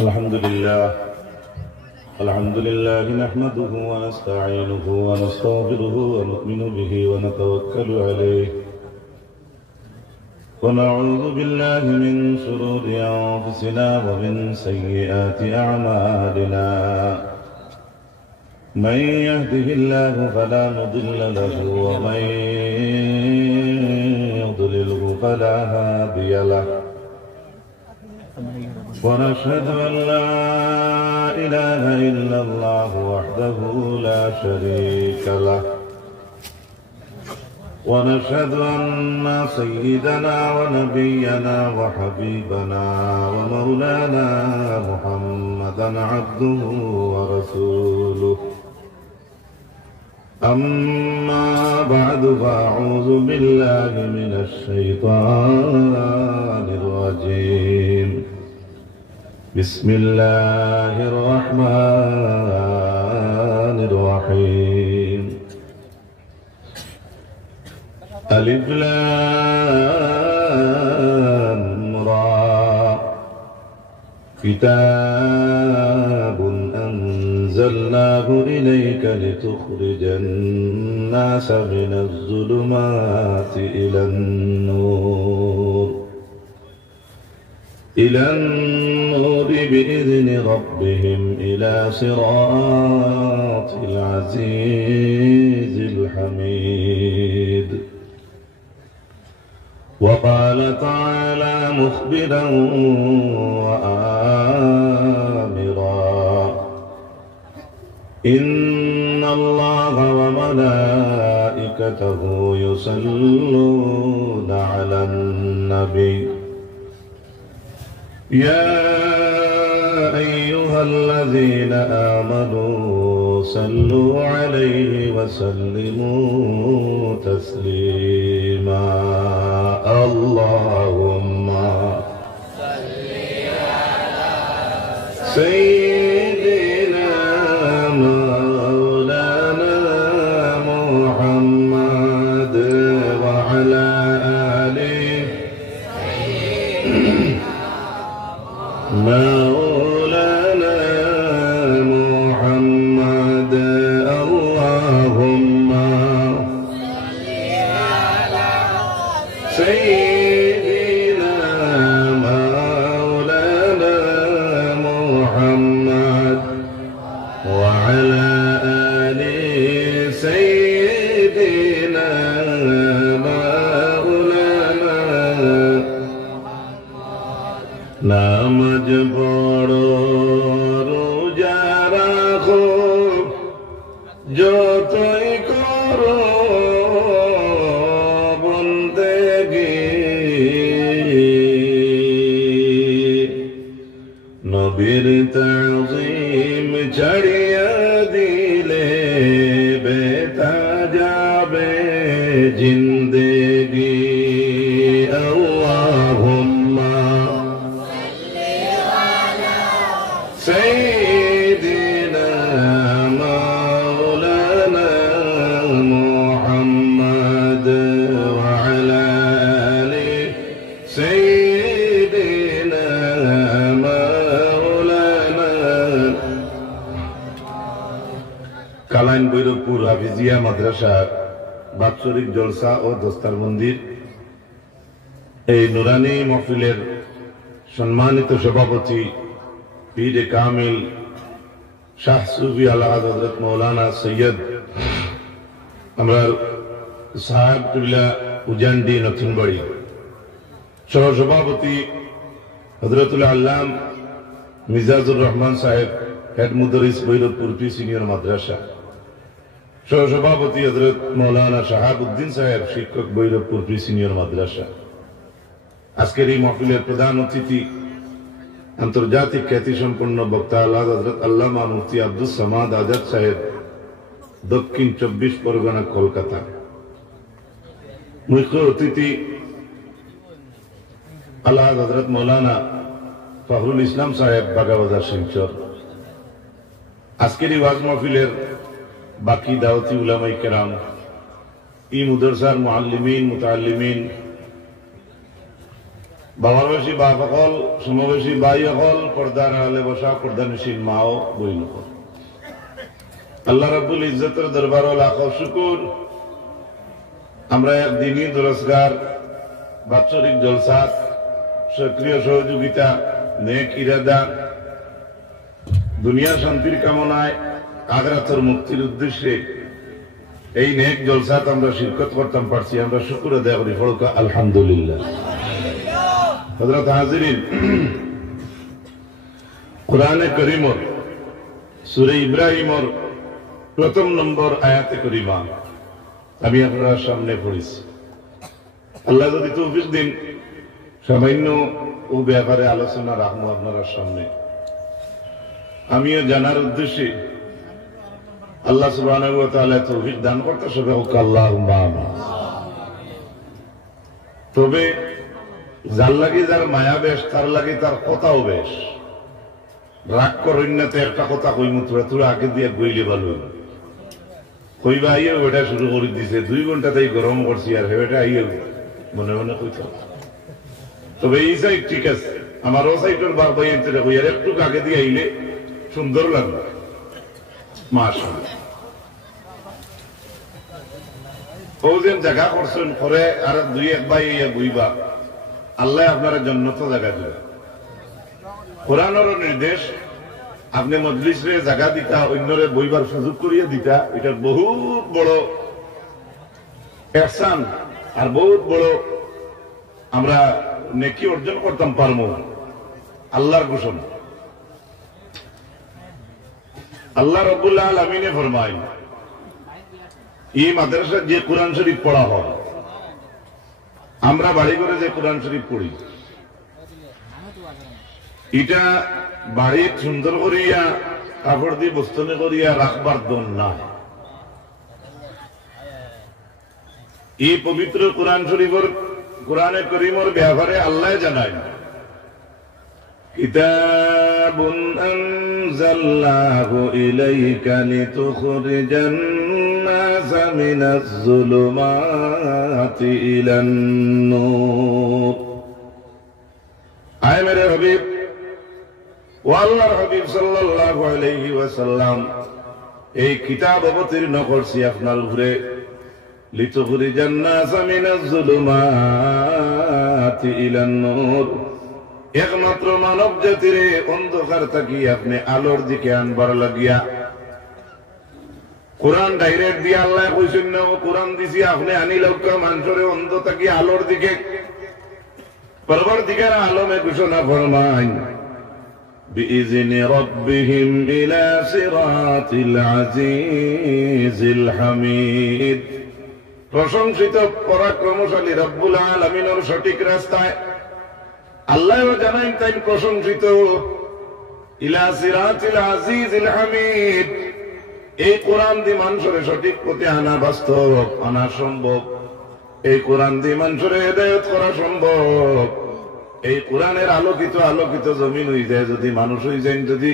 الحمد لله نحمده ونستعينه ونستغفره ونؤمن به ونتوكل عليه ونعوذ بالله من شرور أنفسنا ومن سيئات أعمالنا من يهده الله فلا مضل له ومن يضلله فلا هادي له ونشهد أن لا إله إلا الله وحده لا شريك له ونشهد أن سيدنا ونبينا وحبيبنا ومولانا محمدا عبده ورسوله أما بعد فأعوذ بالله من الشيطان الرجيم بسم الله الرحمن الرحيم ألف لام را كتاب أنزلناه إليك لتخرج الناس من الظلمات إلى النور بإذن ربهم إلى صراط العزيز الحميد وقال تعالى مخبرا وآمرا إن الله وملائكته يصلون على النبي يا أيها الذين آمنوا صلوا عليه وسلموا تسليما اللهم صل على سيدنا مولانا محمد وعلى آله مولانا محمد اللهم صل على سيدنا مولانا محمد وعلى آل سيدنا مولانا নামাজ পড়ো রোজা রাখো যতই করো বন্দেগি নবীর তাজিম ছাড়িয়া দিলে বেতা যাবে জিন্দেগি سيدنا مولانا محمد وعلى آل سيدنا مولانا কালাইন বৈরবপুর হাফিজিয়া মাদ্রাসা বাৎসরিক জলসা ও দস্তার মন্দির এই নুরানি মাহফিলের সম্মানিত সভাপতি পীরে কামিল শাহ সুফি আলা হযরত মাওলানা সৈয়দ আমরা সাহেবুল্লাহ উজান্ডি নতুনবাড়ি সহসভাপতি হযরতুল আল্লাম মিজাজুর রহমান সাহেব হেড মুদারিস বৈরবপুর পি সিনিয়র মাদ্রাসা সহসভাপতি হযরত মাওলানা শাহাবুদ্দিন সাহেব শিক্ষক বৈরবপুর পি সিনিয়র মাদ্রাসা আজকের এই মাহফিলের প্রধান অতিথি আন্তর্জাতিক খ্যাতিসম্পন্ন বক্তা আল্লাহ হযরত আল্লামা মুফতি আব্দুস সামাদ আজাদ সাহেব দক্ষিণ 24 পরগনা কলকাতা মুখ্য অতিথি আল্লাহ হযরত মাওলানা ফখরুল ইসলাম সাহেব বাগাবাজার শিলচর আজকের এই ওয়াজ মাহফিলের বাকি দাওয়াতি উলামায়ে কেরাম ই মুদারসার মুআল্লিমিন মুতাআল্লিমিন বাবার বেশি বাপ হল, সমবেশী ভাই হল, পর্দার আড়ালে বসা পর্দানিশীল মাও বইন হল। আল্লাহ রাব্বুল ইজ্জতের দরবারে লাখো শুকর, আমরা একদিনই দরজগার বাৎসরিক জলসা, সক্রিয় সহযোগিতা, নেক ইরাদা, দুনিয়া শান্তির কামনায়, আখিরাতের মুক্তির উদ্দেশ্যে এই নেক জলসাত আমরা শিরকত করতাম পারছি। আমরা শুকর আদায় করি, ফড়কা আলহামদুলিল্লাহ। হযরত হাজিরিন, কুরআনে কারীমর সূরা ইব্রাহিমর প্রথম নম্বর আয়াতে কারীমা আমি আপনার সামনে পড়েছি। আল্লাহ যদি তৌফিক দিন সামান্য ও ব্যাপারে আলোচনা রাখবো আপনার সামনে। আমিও জানার উদ্দেশ্যে আল্লাহ সুবহানাহু ওয়া তাআলা তৌফিক দান করতে সবে হোক আল্লাহুম্মা আমিন। তবে যার লাগি যার মায়া বেশ, তার লাগি তার কথাও বেশ। রাগ করেন না তো, একটা কথা কইমু তোরা আগে দিয়ে গইলে ভালো কইবা আইয়ে ওটা শুরু করে দিছে, 2 ঘন্টা তাই গরম করছি আর হেটা আইয়ে মনে মনে কইত। তবে এই সাইড ঠিক আছে, আমার ও সাইডের বার ভাই এনতে কই আর একটু আগে দিয়ে আইলে সুন্দর লাগবে মাশাআল্লাহ। ওজন জায়গা করছেন করে আর 2-1 ভাই বইবা, আল্লাহ আপনারা জান্নাত জায়গা দিবে। কোরআনের নির্দেশ, আপনি মজলিসে জায়গা দিতা, অন্যরে বইবার সুযোগ করিয়া দিতা, এটা বহুত বড় ইহসান আর বহুত বড় আমরা নেকি অর্জন করতাম পারবো। আল্লাহর ঘোষণা, আল্লাহ রাব্বুল আলামিনে ফরমায়, এই মাদ্রাসায় যে কোরআন শরীফ পড়া হয়, আমরা বাড়ি করে যে কোরআন শরীফ পড়ি, এটা বাড়ি সুন্দর করিয়া কাপড় দিয়ে বস্তনে করিয়া রাখবার দন না। এই পবিত্র কোরআন শরীফের, কোরআনে কারীমের ব্যাপারে আল্লাহ জানায়, কিতাবুন আনজালনাহু ইলাইকা লিতুখরিজান নাসা মিনাজ যুলুমাতি ইলান নূর। আয় মেরে হাবিব, ও আল্লাহর হাবিব সাল্লাল্লাহু আলাইহি ওয়াসাল্লাম, এই কিতাব অবতীর্ণ করছি আপনার উপরে, লিতুখরিজান নাসা মিনাজ যুলুমাতি ইলান নূর, একমাত্র মানব জাতির অন্ধকার থাকি আপনি আলোর দিকে আনবার লাগিয়া। কোরআন ডাইরেক্ট দিয়ে আল্লাহ কইছেন না, ও কোরআন দিছি আপনি আনি লক্ষ্য মানুষের অন্ধ থাকি আলোর দিকে। পরবর্তীকার আলমে ঘোষণা ফরমায়, বিইজনি রাব্বিহিম ইলা সিরাতিল আজিজিল হামিদ। প্রশংসিত পরাক্রমশালী রব্বুল আলামিনের সঠিক রাস্তায় আল্লাহ জানাই তাই প্রশংসিত, ইলা সিরাতিল আজিজিল হামিদ। এই কোরআন দিয়ে মানুষের সঠিক পথে আনা বাস্তব, আনা সম্ভব। এই কোরআন দিয়ে মানুষের হেদায়েত করা সম্ভব। এই কোরআনের আলোকিত আলোকিত জমিন হয়ে যায় যদি, মানুষ হয়ে যায় যদি,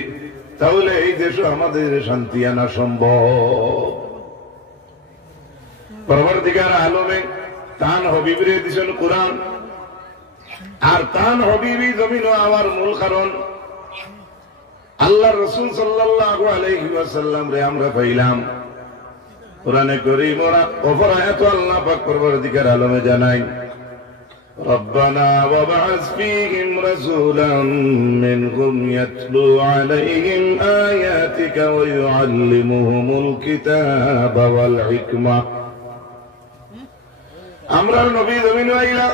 তাহলে এই দেশে আমাদের শান্তি আনা সম্ভব। পরবর্তীকার আলমে তান হবিবরে দিছেন কোরআন, আর তান হবিবি জমিন আমার মূল কারণ। আল্লাহ রাসূল সাল্লাল্লাহু আলাইহি ওয়াসাল্লাম রে আমরা পাইলাম কোরআনে কারীম ওপর আয়াত আল্লাহ পাক পরবর্তীকার আলমে জানাই, রব্বানা ওয়াবআস ফীহিম রাসূলান মিনহুম ইয়াতলু আলাইহিম আয়াতিকা ওয়া ইউআল্লিমুহুমুল কিতাবা ওয়াল হিকমা। আমরা নবী জমিন আইলা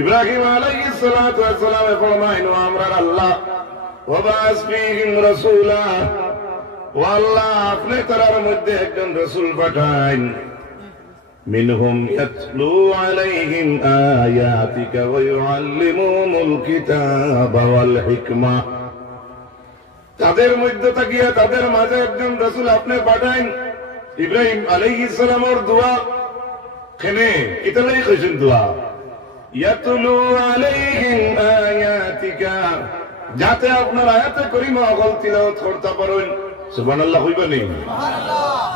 ইব্রাহিম আলাইহিস সালাতু ওয়াস সালাম ফরমাইনো, আমরা আল্লাহ ওয়াবআস ফীহিম রাসূলা, ও আল্লাহ আপনি তার মধ্যে একজন রাসূল পাঠান, মিনহুম ইয়াতলু আলাইহিম আয়াতিকা ওয়া ইউআল্লিমুহুমুল কিতাবা ওয়াল হিকমা। তাদের মধ্যে থাকিয়া তাদের মাঝে একজন রাসূল আপনি পাঠান। ইব্রাহিম আলাইহিস সালামের দোয়া কেনে ইতালাই কইছেন দোয়া, ইয়াতলু আলাইহিম আয়াতিকা, যাতে আপনার আয়াতে কারীমা অগল তিলাওয়াত করতে পারেন। সুবহানাল্লাহ কইবা নি? সুবহানাল্লাহ।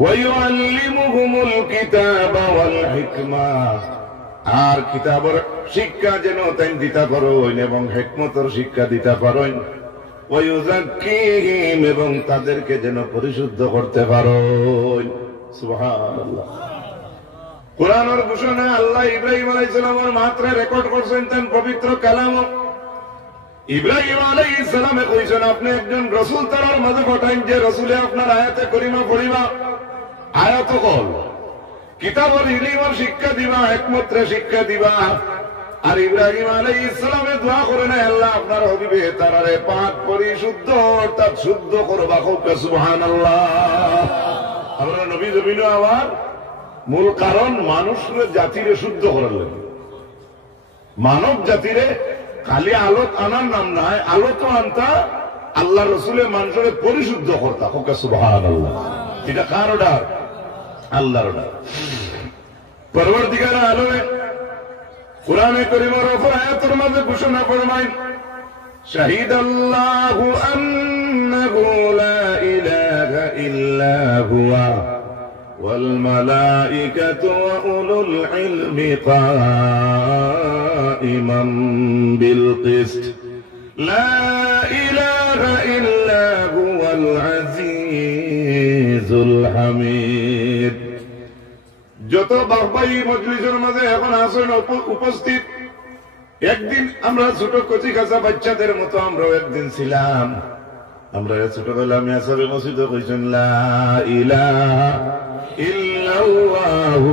ওয়া ইউআল্লিমুহুমুল কিতাবা ওয়াল হিকমা, আর কিতাবের শিক্ষা যেন তাই দিতে পারেন এবং হিকমতের শিক্ষা দিতে পারেন, ওয়ায়ুযাক্কিহিম এবং তাদেরকে যেন পরিশুদ্ধ করতে পারেন। সুবহানাল্লাহ। কুরআনের ঘোষণা আল্লাহ ইব্রাহিম আলাইহিস সালামের মাত্র রেকর্ড করছেন তার পবিত্র কালাম। ইব্রাহিম আলাইহিস সালামে কইছেন আপনি একজন রাসূল তার মাঝে পাঠাইন যে রাসূলে আপনার আয়াতে করিমা পড়িবা, আয়াত কল কিতাবের ইলমের শিক্ষা দিবা, হিকমতের শিক্ষা দিবা। আর ইব্রাহিম আলাইহিস সালামে দোয়া করেন আল্লাহ আপনার হাবিবে তারারে পাক পরিশুদ্ধ অর্থাৎ শুদ্ধ করবা। সুবহানাল্লাহ। আমরা নবী জমিন আমার মূল কারণ মানুষের জাতিরে শুদ্ধ করার লাগে। মানব জাতিরে খালি আলোত আনার নাম নাই, আলোত আনতা আল্লাহ রসুলের মানুষের পরিশুদ্ধ করতা। সুবহানাল্লাহ। এটা কার অর্ডার? আল্লাহর অর্ডার। পরবর্তীকার আলমে কুরআনে কারীমের উপর আয়াতের মধ্যে ঘোষণা ফরমায় শাহিদাল্লাহু আন্নাহু লা ইলাহা ইল্লা হুয়া ওয়াল মালাইকাতু ওয়া উলুল ইলমি কাইমান বিল কিসত লা ইলাহা ইল্লা হুয়াল আজিজুল হামিদ। যত বাহবাই মজলিসের মাঝে এখন আসেন উপস্থিত, একদিন আমরা ছোট কচি কাঁচা বাচ্চাদের মতো আমরাও একদিন ছিলাম। আমরা ছোটবেলা মেসাবে মসজিদে কইছেন লা ইলাহা ইল্লাল্লাহু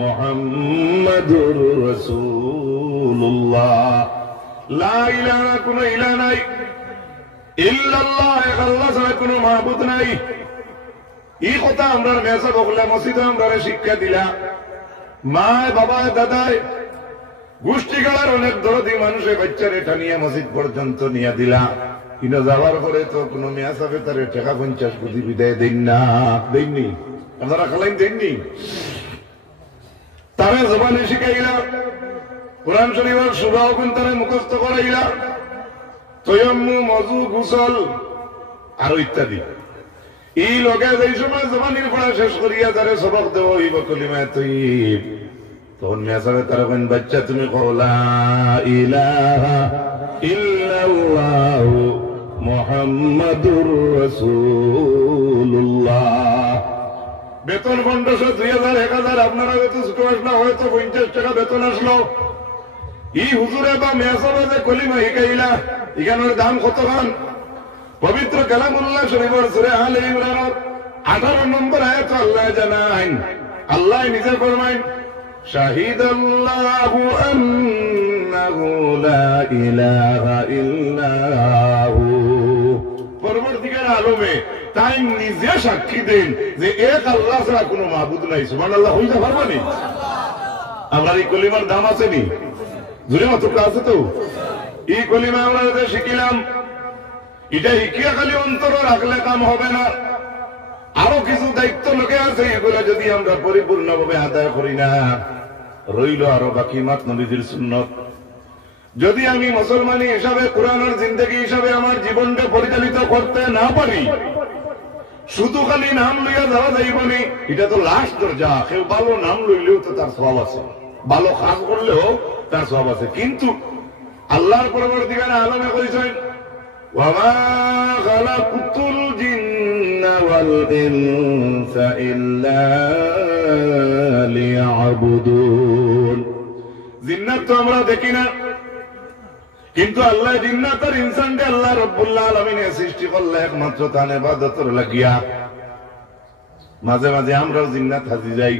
মুহাম্মাদুর রাসূলুল্লাহ। লা ইলাহা কোন ইলাহ নাই, ইল্লাল্লাহ এক আল্লাহ ছাড়া কোনো মাবুদ নাই। এই কথা আমরা মেসা বকলা মসজিদে আমরা শিক্ষা দিলা। মা বাবা দাদায় গোষ্ঠীগার অনেক দরদি মানুষের বাচ্চারে টানিয়ে মসজিদ পর্যন্ত নিয়ে দিলা। কিনা যাওয়ার পরে তো কোনো মেয়া সাহেব তার টাকা 50 কোটি বিদায় দেন না, দেননি আপনারা খালাইন দেননি। তারা জবানে শিখাইলা, কোরআন শরীফের সুরাও গুণ তারা মুখস্থ করাইলা, তয়াম্মুম ওযু গোসল আরো ইত্যাদি। এই লগে যেই সময় জবানির পড়া শেষ করিয়া তারে সবক দেব হইব কলিমা তাইয়্যিব, তখন মেয়া সাহেব তারা বলেন বাচ্চা তুমি কও লা ইলাহা ইল্লাল্লাহু মুহাম্মাদুর রাসূলুল্লাহ। বেতন 1500, 2000, 1000 আপনারা যত ছোট আসলো হয়তো 50 টাকা বেতন আসলো। এই হুজুরে বা মেয়া সাহেব যে কলিমা শিখাইলা এখানের দাম কত খান? পবিত্র কালামুল্লাহ শরীফের সূরা আলে ইমরানের 18 নম্বর আয়াত আল্লাহ জানান, আল্লাহ নিজে ফরমায় শাহিদাল্লাহু আন্নাহু লা ইলাহা ইল্লা হু। পরবর্তীকার আলমে তাই নিজে সাক্ষী দেন যে এক আল্লাহ ছাড়া কোনো মাবুদ নাই। সুবহানাল্লাহ হইতে পারবো নি? আমরা এই কলিমার দাম আছে নি? জুড়ে মাত্র আছে তো। এই কলিমা আমরা শিখিলাম, এটা শিখিয়া খালি অন্তর রাখলে কাম হবে না। আরো কিছু দায়িত্ব লোকে আছে, এগুলো যদি আমরা পরিপূর্ণভাবে আদায় করি না, রইল আরো বাকি মাত নবীজির সুন্নত। যদি আমি মুসলমানি হিসাবে কোরআনের জিন্দেগি হিসাবে আমার জীবনটা পরিচালিত করতে না পারি, শুধু খালি নাম লইয়া যাওয়া যাইবনি, এটা তো লাস্ট দরজা। কেউ ভালো নাম লইলেও তো তার সওয়াব আছে, ভালো কাজ করলেও তার সওয়াব আছে। কিন্তু আল্লাহর পরবর্তীকালে আলমে কইছেন ওয়ামা খালাকতুল জিন্না ওয়াল ইনসা ইল্লা লিয়াবুদুন। জিন্নাত তো আমরা দেখি না, কিন্তু আল্লাহ জিন্নাত আর ইনসানকে আল্লাহ রাব্বুল আলামিনের সৃষ্টি করলে একমাত্র তার ইবাদতের লাগিয়া। মাঝে মাঝে আমরাও জিন্নাত হাজি যাই,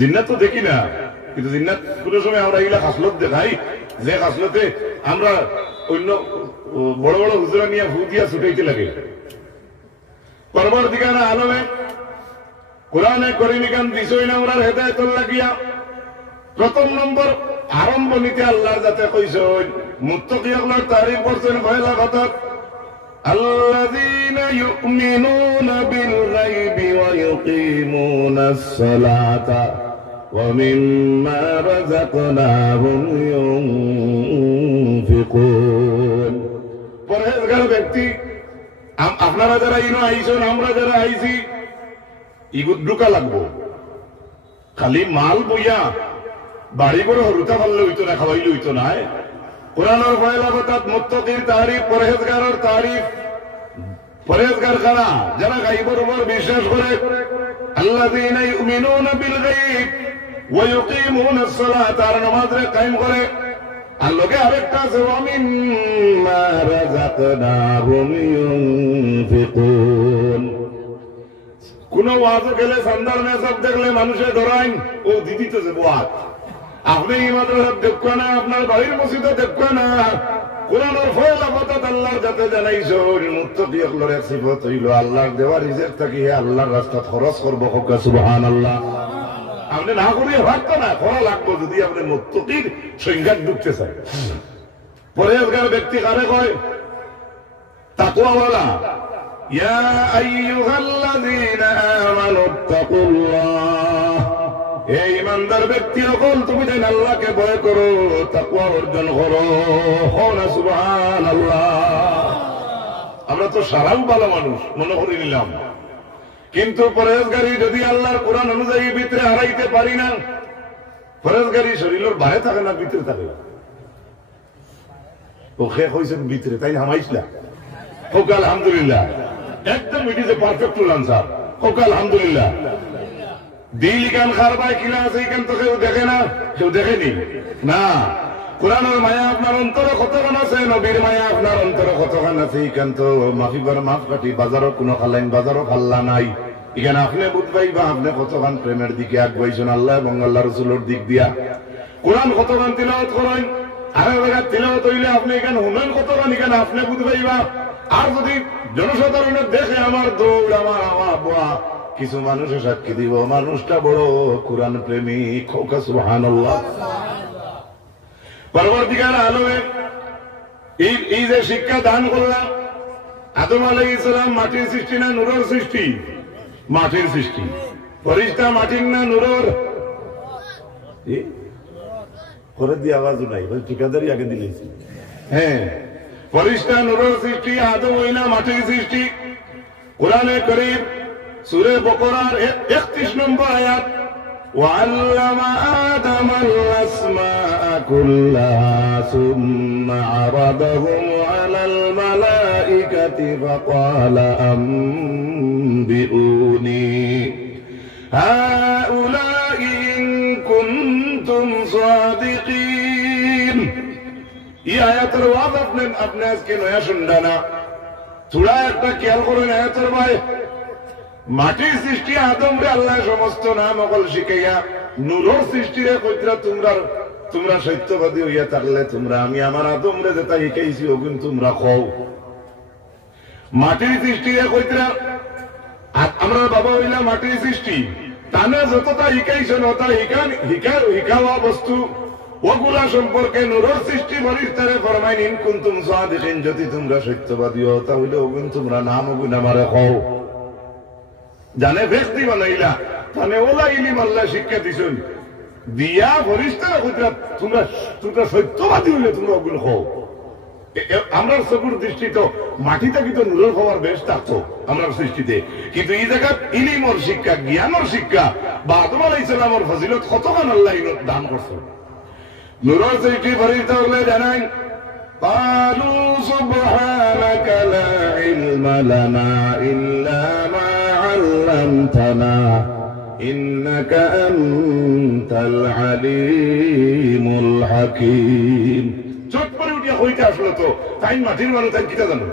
জিন্নাত তো দেখি না, কিন্তু জিন্নাত কোন সময় আমরা এগুলা খাসলত দেখাই, যে খাসলতে আমরা অন্য বড় বড় হুজুরা নিয়ে ভূ দিয়া ছুটাইতে লাগে। পরবর্তীকালে আলমে কোরআনে কারীম দিছই না আমরা হেদায়েতের লাগিয়া। প্রথম নম্বর আরম্ভণীতে আল্লাহ যাতে কইছেন মুত্তাকিয়াগুলোর তারিফ করছেন পয়লা কথা, আল্লাযীনা ইউমিনুনা বিল গায়বি ওয়া ইউকিমুনাস সালাতা ওয়া মিম্মা রাযাকনাহুম ইউনফিকুন। পরহেজগার ব্যক্তি, আপনারা যারা ইনো আইছেন, আমরা যারা আইছি, ইগুত ঢুকা লাগবো। খালি মাল বইয়া বাড়ি বড় হরুতা পারলে হইতো না, খাওয়াইলে হইতো না। কোরআনের পয়লা কথাত মুত্তাকির তারিফ, পরহেজগারের তারিফ। পরহেজগার কারা? যারা গায়বের উপর বিশ্বাস করে। আল্লাযীনা ইউমিনুনা বিল গায়ব ওয়া ইউকিমুনাস সালাতা, আর নামাজে কায়েম করে। আর লোকে আরেকটা আছে ওয়া মিম্মা রাযাকনাহুম ইউনফিকুন। কোন ওয়াজ গেলে সন্দার মেসব দেখলে মানুষে ধরাইন, ও দিদি তো যে ওয়াজ আপনি এই মাদ্রাসা দেখো না, আপনার বাড়ির মসজিদে দেখো না। কোরআনের ফয়লা কথা আল্লাহর যাতে জানাইছো, মুত্তাকিয়ুল সিফত হইল আল্লাহর দেওয়া রিজিক থেকে আল্লাহর রাস্তা খরচ করবো। সুবহানাল্লাহ। আপনি না করিয়ে ভাবতো না, করা লাগবো যদি আপনি মুত্তাকির সংজ্ঞা ঢুকতে চাই। পরেজগার ব্যক্তি কারে কয়? তাকওয়াওয়ালা। ইয়া আইয়ুহাল্লাযীনা আমানুত্তাকুল্লাহ, এই ইমানদার ব্যক্তি সকল তুমি যেন আল্লাহকে ভয় করো, তাকওয়া অর্জন করো। সুবহানাল্লাহ। আমরা তো সারাও ভালো মানুষ মনে করে নিলাম, কিন্তু পরেজগারি যদি আল্লাহর কোরআন অনুযায়ী ভিতরে হারাইতে পারি না, পরেজগারি শরীরের বাইরে থাকে না, ভিতরে থাকে। ও শেখ হয়েছেন ভিতরে, তাই হামাইছিলাম। হোক আলহামদুলিল্লাহ, একদম it is a perfect answer. হোক আলহামদুলিল্লাহ। দিল গান খারবায় কিনা আছে, এখান তো কেউ দেখে না, কেউ দেখেনি না। কোরআনের মায়া আপনার অন্তরে কতক্ষণ আছে, নবীর মায়া আপনার অন্তরে কতক্ষণ আছে, এখান তো মাফিবার মাফ কাটি বাজারও কোনো খালাইন, বাজারও খাল্লা নাই। এখানে আপনি বুঝবাই বা আপনি কতক্ষণ প্রেমের দিকে আগুয়াইছেন আল্লাহ এবং আল্লাহ রসুলের দিক দিয়া। কোরআন কতক্ষণ তিলাওয়াত করেন, আরেক জায়গায় তিলাওয়াত হইলে আপনি এখানে শুনেন কতক্ষণ, এখানে আপনি বুঝবাইবা। আর যদি জনসাধারণের দেখে আমার দৌড়, আমার আমার বোয়া, কিছু মানুষের সাক্ষী দিব মানুষটা বড় কোরআন প্রেমিক। সুবহানাল্লাহ। পরবর্তীকার আলমে এই যে শিক্ষা দান করলাম, আদম আলাইহিস সালাম মাটির সৃষ্টি না নূরের সৃষ্টি? মাটির সৃষ্টি। ফেরেশতা মাটির না নূরের? করে দিয়ে আওয়াজও নাই, ঠিকাদারি আগে দিয়েছি। হ্যাঁ, ফেরেশতা নূরের সৃষ্টি, আদম হইলা মাটির সৃষ্টি। কোরআনে কারীম সূরা বাকারার 31 নম্বর আয়াত, وعلم آدم الأسماء كلها ثم عرضهم على الملائكة فقال أنبئوني هؤلاء إن كنتم صادقين। এই আয়াতের ওয়াজ আপনি আজকে নয়া শুনলেন না, থোড়া একটা খেয়াল করুন। আয়াতের ভাই মাটির সৃষ্টি আদম রে আল্লাহ সমস্ত নাম অকল শিখাইয়া নূরের সৃষ্টি রে কইরা তোমরা সত্যবাদী হইয়া থাকলে তোমরা আমি আমার আদম রে যেটা শিখাইছি ওগুন তোমরা খাও। মাটির সৃষ্টি রে কইরা আমরা বাবা হইলা মাটির সৃষ্টি, তানে যতটা শিখাইছেন ওটা শিখাওয়া বস্তু ওগুলা সম্পর্কে নূরের সৃষ্টি ফেরেশতারে ফরমাইন ইন কুনতুম সাদিকিন, যদি তোমরা সত্যবাদী হও তাহলে ওগুন তোমরা নাম ওগুন আমারে খাও। জানে ব্যক্তি বানাইলা তাহলে ওলা ইলিম আল্লাহ শিক্ষা দিছেন দিয়া ফেরেশতারা কইরা তোমরা সত্যবাদী হইলে তোমরা ওগুলো খাও। আমরা চকুর দৃষ্টি তো মাটিতে কিন্তু নূরের খাওয়ার বেশ থাকতো আমরা সৃষ্টিতে, কিন্তু এই জায়গা ইলিমর শিক্ষা, জ্ঞানের শিক্ষা বা আদম আলাইহিস সালামের ফজিলত কতখান আল্লাহ দান করছে। নূরের সৃষ্টি ফেরেশতা হলে জানাই قالوا سبحانك لا علم لنا إلا ما علمتنا إنك أنت العليم الحكيم। চট করে উঠিয়া হইতে আসলো তো তাই মাটির মানুষ তাই কিটা জানো,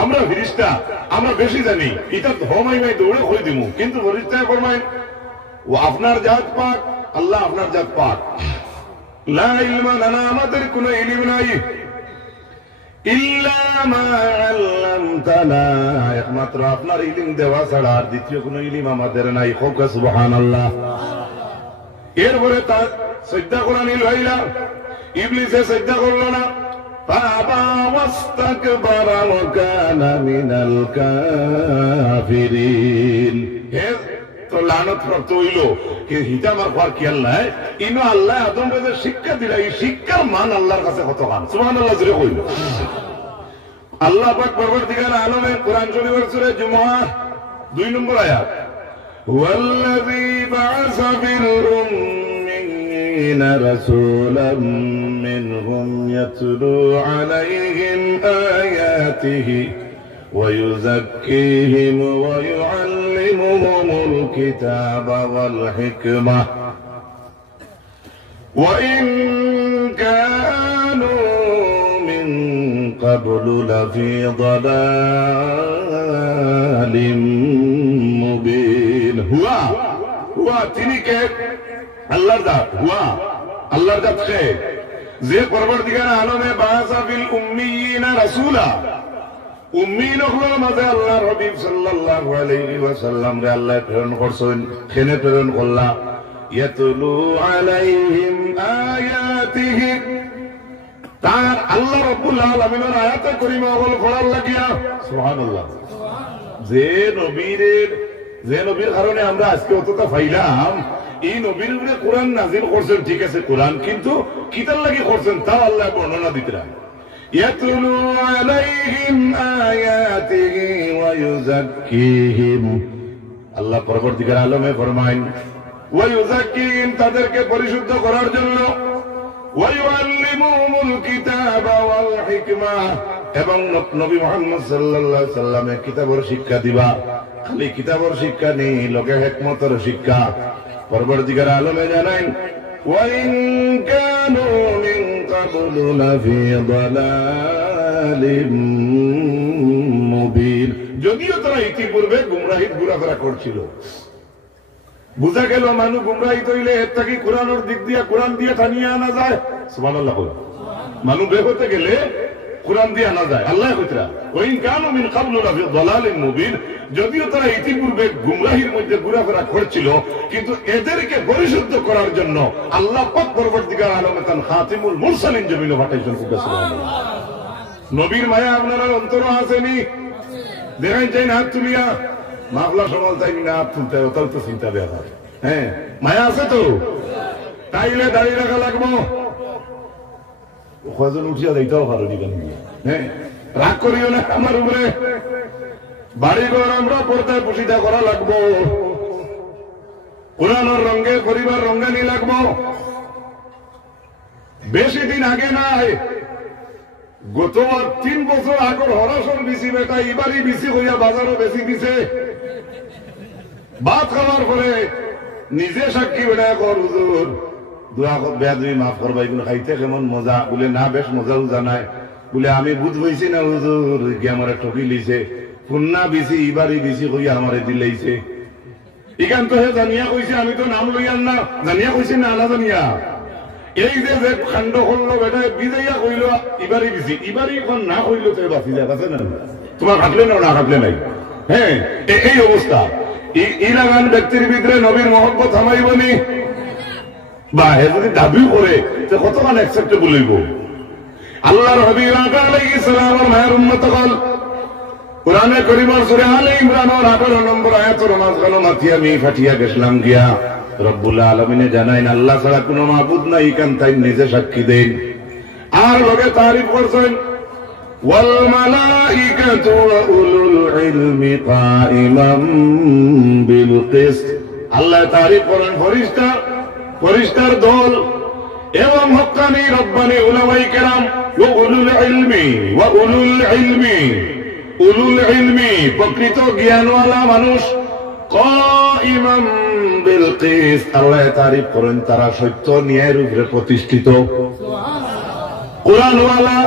আমরা ফেরেশতা আমরা বেশি জানি, এটা ধমাই নাই দৌড়ে হই দিমু, কিন্তু ফেরেশতা ফরমায় ও আপনার জাত পাক, আল্লাহ আপনার জাত পাক। লা ইলমা লানা, আমাদের কোনো ইলম নাই, ইল্লা মা আল্লামতানা, একমাত্র আপনার ইলম দেওয়া ছাড়া আর দ্বিতীয় কোনো ইলম আমাদের নাই। হোক সুবহানাল্লাহ। এরপরে তার সিজদা কোরআন হইলা, ইবলিসে সিজদা করল না, ফাবা ওয়াস্তাকবারা ওয়া কানা মিনাল কাফিরিন। তো লানত প্রাপ্ত হইল, হিতা আমার পর খেয়াল নাই, ইনো আল্লাহ আদম রে শিক্ষা দিলা, এই শিক্ষার মান আল্লাহর কাছে কত মান। সুবহানাল্লাহ জোরে কইল। আল্লাহ পাক পরবর্তীকার আলমে কোরআন শরীফের সূরা জুমআহ 2 নম্বর আয়াত, হুয়াল্লাযী বা'আসা ফিল উম্মিয়িনা রাসূলাম মিনহুম ইয়াতলু আলাইহিম আয়াতিহি ويزكيهم ويعلمهم الكتاب والحكمة وإن كانوا من قبل لفي ضلال مبين هو تلك الله ذات هو الله ذات خير زي পরবর্তীকার আলমে বা'আসা ফিল উম্মিয়িনা রাসূলা উম্মিন হলো মাঝে আল্লাহর হাবিব সাল্লাল্লাহু আলাইহি ওয়াসাল্লাম রে আল্লাহ প্রেরণ করছেন কেনে প্রেরণ করলা ইয়াতুলু আলাইহিম আয়াতিহি তার আল্লাহ রাব্বুল আলামিনের আয়াতে কারিমা হল পড়ার লাগিয়া সুবহানাল্লাহ যে নবীর কারণে আমরা আজকে অতটা পাইলাম এই নবীর উপরে কোরআন নাযিল করছেন ঠিক আছে কোরআন কিন্তু কিতার লাগি করছেন তাও আল্লাহ বর্ণনা দিতেন يتلو عليهم آياته ويزكيهم আল্লাহ পরবর্তীকার আলমে ফরমায়েন ويزكيهم তাদেরকে পরিশুদ্ধ করার জন্য ويعلمهم الكتاب والحكمة এবং নবী মুহাম্মদ সাল্লাল্লাহু আলাইহি সাল্লামে কিতাবের শিক্ষা দিবা খালি কিতাবের শিক্ষা নেই লগে হিকমতের শিক্ষা পরবর্তীকার আলমে জানান وإن كانوا من قبل لفي ضلال مبين যদিও তারা ইতিপূর্বে গুমরাহিত ঘোরাফেরা করছিল বুঝা গেল মানুষ গুমরাহিত হইলে এর থেকে কোরআনের দিক দিয়ে কোরআন দিয়ে টানিয়ে আনা যায় সুবহানাল্লাহ মানুষ বের হতে গেলে কোরআন দিয়ে আনা যায় আল্লাহ কইতরা ওয়াইন কানু মিন ক্বাবলু লাফি দালালিন মুবিন যদিও তারা ইতিপূর্বে গুমরাহির মধ্যে ঘোরাফেরা করছিল কিন্তু এদেরকে পরিশুদ্ধ করার জন্য আল্লাহ পাক পরবর্তীকার আলমে তান খাতিমুল মুরসালিন জমিনে পাঠাইছেন সুবহানাল্লাহ নবীর মায়া আপনার অন্তর আসেনি দেখেন চাই না হাত তুলিয়া মামলা সমাল চাইনি না হাত তুলতে ওটাও তো চিন্তা দেওয়া হয় হ্যাঁ মায়া আছে তো তাইলে দাঁড়িয়ে রাখা লাগবো কয়জন উঠিয়া যাইতেও পারো নিকান হ্যাঁ রাগ করিও না আমার উপরে বাড়ি ঘর আমরা পর্দায় পুষিটা করা লাগবো কোরআনের রঙে পরিবার রঙ্গানি লাগবো বেশি দিন আগে নাই গত 3 বছর আগর হরাসর বিসি বেটা এবারই বিসি হইয়া বাজারও বেশি দিছে ভাত খাওয়ার পরে নিজে সাক্ষী বেটা কর হুজুর দোয়া বেয়াদবি মাফ করবা এগুলো খাইতে কেমন মজা বলে না বেশ মজাও জানায় বলে আমি বুঝ হইছি না হুজুর কি আমার ঠকি লিছে ফুন্না বিসি এবারই বিসি হইয়া আমারে দিলাইছে এখান তো হে জানিয়া কইছে আমি তো নাম লইয়াম না জানিয়া কইছি না আলা জানিয়া এই যে খান্ড করলো বেটা বিজাইয়া কইল এবারই বিসি এবারই এখন না কইলো তো বাঁচি যায় আছে না তোমার কাটলে না না কাটলে নাই হ্যাঁ এই অবস্থা এই লাগান ব্যক্তির ভিতরে নবীর মহব্বত হামাইবনি বা হে যদি দাবি করে তো কতক্ষণ অ্যাকসেপ্টেবল হইব আল্লাহর হাবিব আলাইহিস সালামের মায়ের উম্মত হল কোরআনে কারীমের সূরা আলে ইমরানের 18 নম্বর আয়াতের মাঝখানে মাথিয়া আমি ফাটিয়া গেছলাম গিয়া রব্বুল আলামিনে জানাইন আল্লাহ ছাড়া কোনো মাবুদ নাই কান তাই নিজে সাক্ষী দেন আর লগে তারিফ করছেন ওয়াল মালাইকাতু ওয়া উলুল ইলমি কাইমান বিল কিসত আল্লাহ তারিফ করেন ফেরেশতার দল এবং হক্কানি রব্বানি উলামায়ে কেরাম ওয়া উলুল ইলমি প্রকৃত জ্ঞানওয়ালা মানুষ কাইমান বিল কিসত আল্লাহ তারিফ করেন তারা সত্য ন্যায়ের উপরে প্রতিষ্ঠিত সুবহানাল্লাহ কোরআনওয়ালা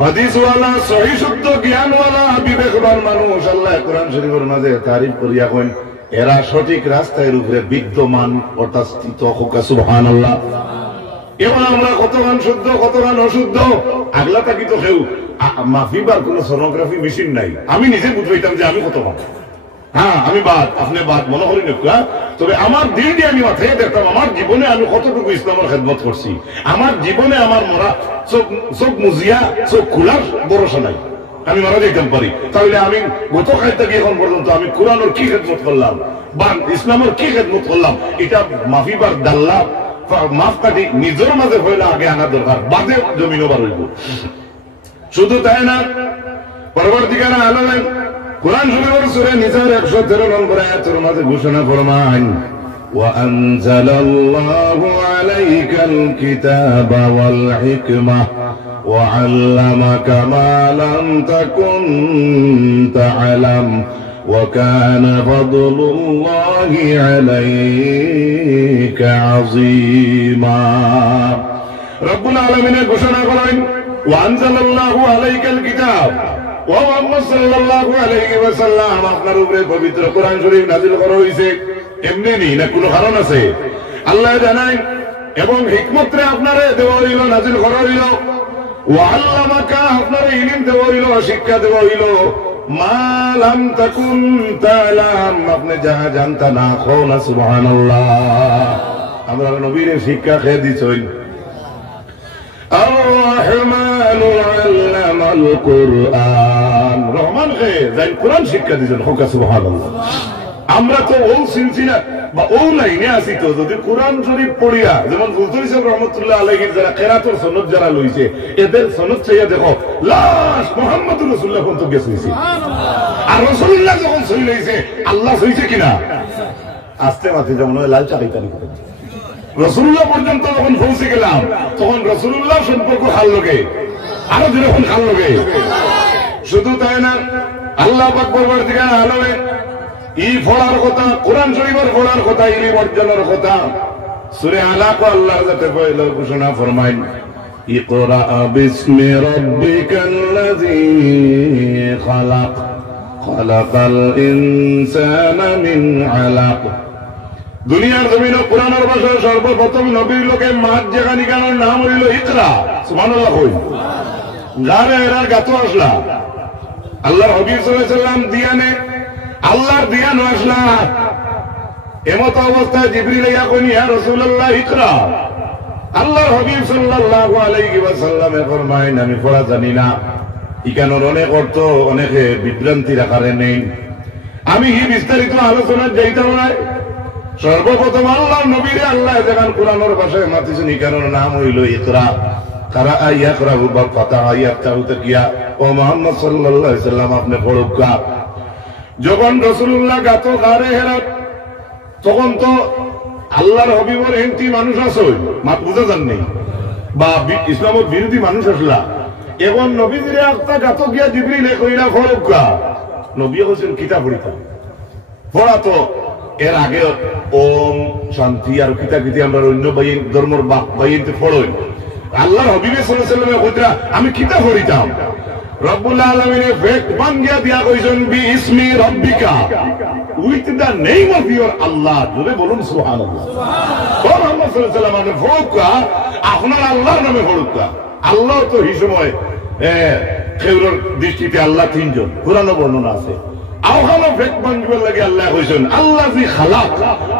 হাদিসওয়ালা সহিহ শুদ্ধ জ্ঞানওয়ালা বিবেকবান মানুষ আল্লাহ কোরআন শরীফের মাঝে তারিফ করিয়া কইন এরা সঠিক রাস্তার উপরে বিদ্যমান অর্থাৎ স্থিত হোক সুবহানাল্লাহ এবার আমরা কতক্ষণ শুদ্ধ কতক্ষণ অশুদ্ধ আগলা থাকি তো কেউ মাফিবার কোন সোনোগ্রাফি মেশিন নাই আমি নিজে বুঝবাইতাম যে আমি কতক্ষণ হ্যাঁ আমি বাদ আপনি বাদ মনে করি না তবে আমার দিল দিয়ে আমি মাথায় দেখতাম আমার জীবনে আমি কতটুকু ইসলামের খেদমত করছি আমার জীবনে আমার মরা চোখ মুজিয়া চোখ খোলার ভরসা নাই আমি মারা যেতাম পারি তাহলে আমি গত খাই থেকে এখন পর্যন্ত আমি কোরআনের কি খেদমত করলাম বা ইসলামের কি খেদমত করলাম এটা মাফিবার দাল্লা মাফ কাটি নিজের মাঝে হইলে আগে আনা দরকার বাদে জমিনও বার হইব শুধু তাই না পরবর্তীকালে আলালেন কুরআন শরীফের সূরা নিসার 113 নম্বর আয়াতের মধ্যে ঘোষণা ফরমান وأنزل الله عليك الكتاب والحكمة وعلمك ما لم تكن تعلم وكان فضل الله عليك عظيما رب العالمين ঘোষণা করেন وأنزل الله عليك الكتاب ও মুহাম্মদ সাল্লাল্লাহু আলাইহি ওয়াসাল্লাম আপনার উপরে পবিত্র কোরআন শরীফ নাযিল করা হয়েছে এমনি নেই না কোনো কারণ আছে আল্লাহ জানেন এবং হিকমতরে আপনারে দেওয়া হইল নাযিল করা হইল ওয়া আল্লামাকা আপনারে ইলম দেওয়া হইল শিক্ষা দেওয়া হইল মা লাম তাকুন তাআলাম আপনি যাহা জানতা না কও না সুবহানাল্লাহ আমরা নবীর শিক্ষা খেয়ে দিছই الرحمن علم القرآن রহমান হে যাই কোরআন শিক্ষা দিয়েছেন হোকা সুবহানাল্লাহ আমরা তো ও সিলসিলা বা ও লাইনে আছি তো যদি কোরআন শরীফ পড়িয়া যেমন ফুলতুরি সাহেব রহমাতুল্লাহ আলাইহির যারা কেরাতের সনদ যারা লইছে এদের সনদ চাইয়া দেখো লাশ মুহাম্মদুর রাসূলুল্লাহ পর্যন্ত গেছে সুবহানাল্লাহ আর রাসূলুল্লাহ যখন সই লইছে আল্লাহ সইছে কিনা আস্তে মাথে যেমন লাল চাকাইতানি করে রাসূলুল্লাহ পর্যন্ত যখন পৌঁছে গেলাম তখন রাসূলুল্লাহ সম্পর্ক হাল লগে আরো যখন হাল লগে শুধু তাই না আল্লাহ পাক পরবর্তীকাল আলমে ই পড়ার কথা কোরআন শরীফের পড়ার কথা ইলম অর্জনের কথা সূরা আলাক আল্লাহ যাতে পয়লা ঘোষণা ফরমায় ইকরা বিসমি রাব্বিকাল্লাযী খালাক খালাকাল ইনসানা মিন আলাক দুনিয়ার জমিনে কোরআনের ভাষায় সর্বপ্রথম নবীর লোকে মাঠ যেখানে গানের নাম হইল ইকরা সুবহানাল্লাহ কই গানে এরা গাতো আসলা আল্লাহর হাবিব সাল্লাল্লাহু আলাইহি ওয়াসাল্লাম দিয়ানে আল্লাহর দিয়ান আসলা এমত অবস্থায় জিবরিল ইয়া কইনি ইয়া রাসূলুল্লাহ ইকরা আল্লাহর হাবিব সাল্লাল্লাহু আলাইহি ওয়াসাল্লামে ফরমায়েন আমি পড়া জানি না ইকানোর অনেক অর্থ অনেকে বিভ্রান্তির আকারে নেই আমি এই বিস্তারিত আলোচনা যাইতাম না সর্বপ্রথম আল্লাহর নবীরে আল্লাহ যখন কোরআনের ভাষায় মাতিছেন ইকানোর নাম হইল ইকরা কারা ইয়াকরা বা ফাতা ইয়াফতাহু তাকিয়া ও মুহাম্মদ সাল্লাল্লাহু আলাইহি ওয়াসাল্লাম আপনি পড়ুকা যখন রাসূলুল্লাহ গাতো গারে হেরাত তখন তো আল্লাহর হাবিবের এমতি মানুষ আছে মাত বুঝা জান নেই বা ইসলামের বিরোধী মানুষ আসলা এবং নবীজিরে আত্মা গাতো গিয়া জিবরিল কইরা পড়ুকা নবী হোসেন কিতাব পড়িতা পড়া তো এর আগে ওম শান্তি আর কিতাকিতি আমরা অন্য বাইন ধর্মের বাইনতে পড়ই আল্লাহর হাবিব সাল্লাল্লাহু আলাইহি ওয়াসাল্লামের কইরা আমি কিতাব পড়িতাম রব্বুল আলামিনের ফেক বাঙ্গিয়া দিয়া কইছেন বিইসমি রাব্বিকা with the name of your Allah জোরে বলুন সুবহানাল্লাহ ও মুহাম্মদ সাল্লাল্লাহু আলাইহি ওয়াসাল্লামের ফোকা আপনার আল্লাহর নামে পড়ুকা আল্লাহ তো এই সময় খেউরের দৃষ্টিতে আল্লাহ তিনজন কোরআনে বর্ণনা আছে আওখানো ফেক বাঙ্গিবার লাগে আল্লাহ কইছেন আল্লাহ জি খালাক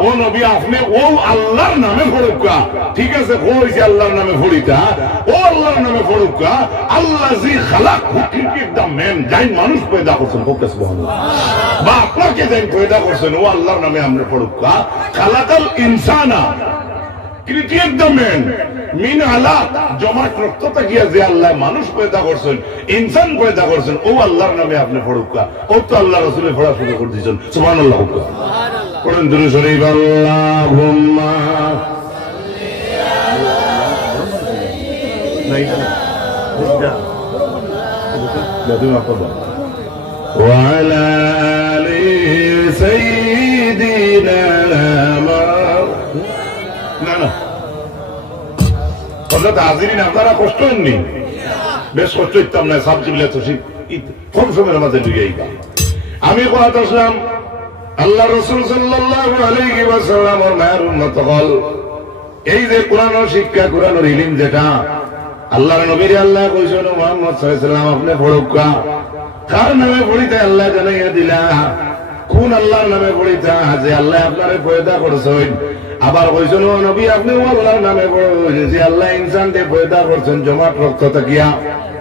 ও নবী আপনি ও আল্লাহর নামে পড়ুকা ঠিক আছে কইছে আল্লাহর নামে পড়িতা ও আল্লাহর নামে পড়ুকা আল্লাহ জি খালাক হুকিকির দা ম্যান যাই মানুষ পয়দা করছেন ওকে সুবহানাল্লাহ বা আপনাকে যাই পয়দা করছেন ও আল্লাহর নামে আমরা পড়ুকা খালাকাল ইনসানা ক্রিয়েট দ্য ম্যান মিন আলাক জমাট রক্তটা গিয়া যে আল্লাহ মানুষ পয়দা করছেন ইনসান পয়দা করছেন ও আল্লাহর নামে আপনি পড়ুকা ও তো আল্লাহ রাসূলের পড়া শুরু করে দিয়েছেন সুবহানাল্লাহ সুবহানাল্লাহ পড়েন দুরূদ শরীফ আল্লাহুম্মা ওয়া আলা আলি সাইয়্যিদিনা আপনারা কষ্ট হননি বেশ কষ্ট ইতাম না সাবজিবিলা তো কম সময়ের মাঝে ঢুকে আমি কথা আসলাম আল্লাহ রাসূল সাল্লাল্লাহু আলাইহি ওয়াসাল্লামের মায়ের উম্মত হল এই যে কোরআন শিক্ষা কোরআনের ইলম যেটা আল্লাহর নবীর আল্লাহ কইছেন মুহাম্মদ সাল্লাল্লাহু আলাইহি ওয়াসাল্লাম আপনি পড়ুকা কার নামে পড়িতে আল্লাহ জানাইয়া দিলা কোন আল্লাহর নামে পড়িতা যে আল্লাহ আপনারে পয়দা করছেন আবার কইছেন ও নবী আপনি আল্লাহর নামে পড়ুন যে আল্লাহ ইনসানকে পয়দা করছেন জমাট রক্ত তাকিয়া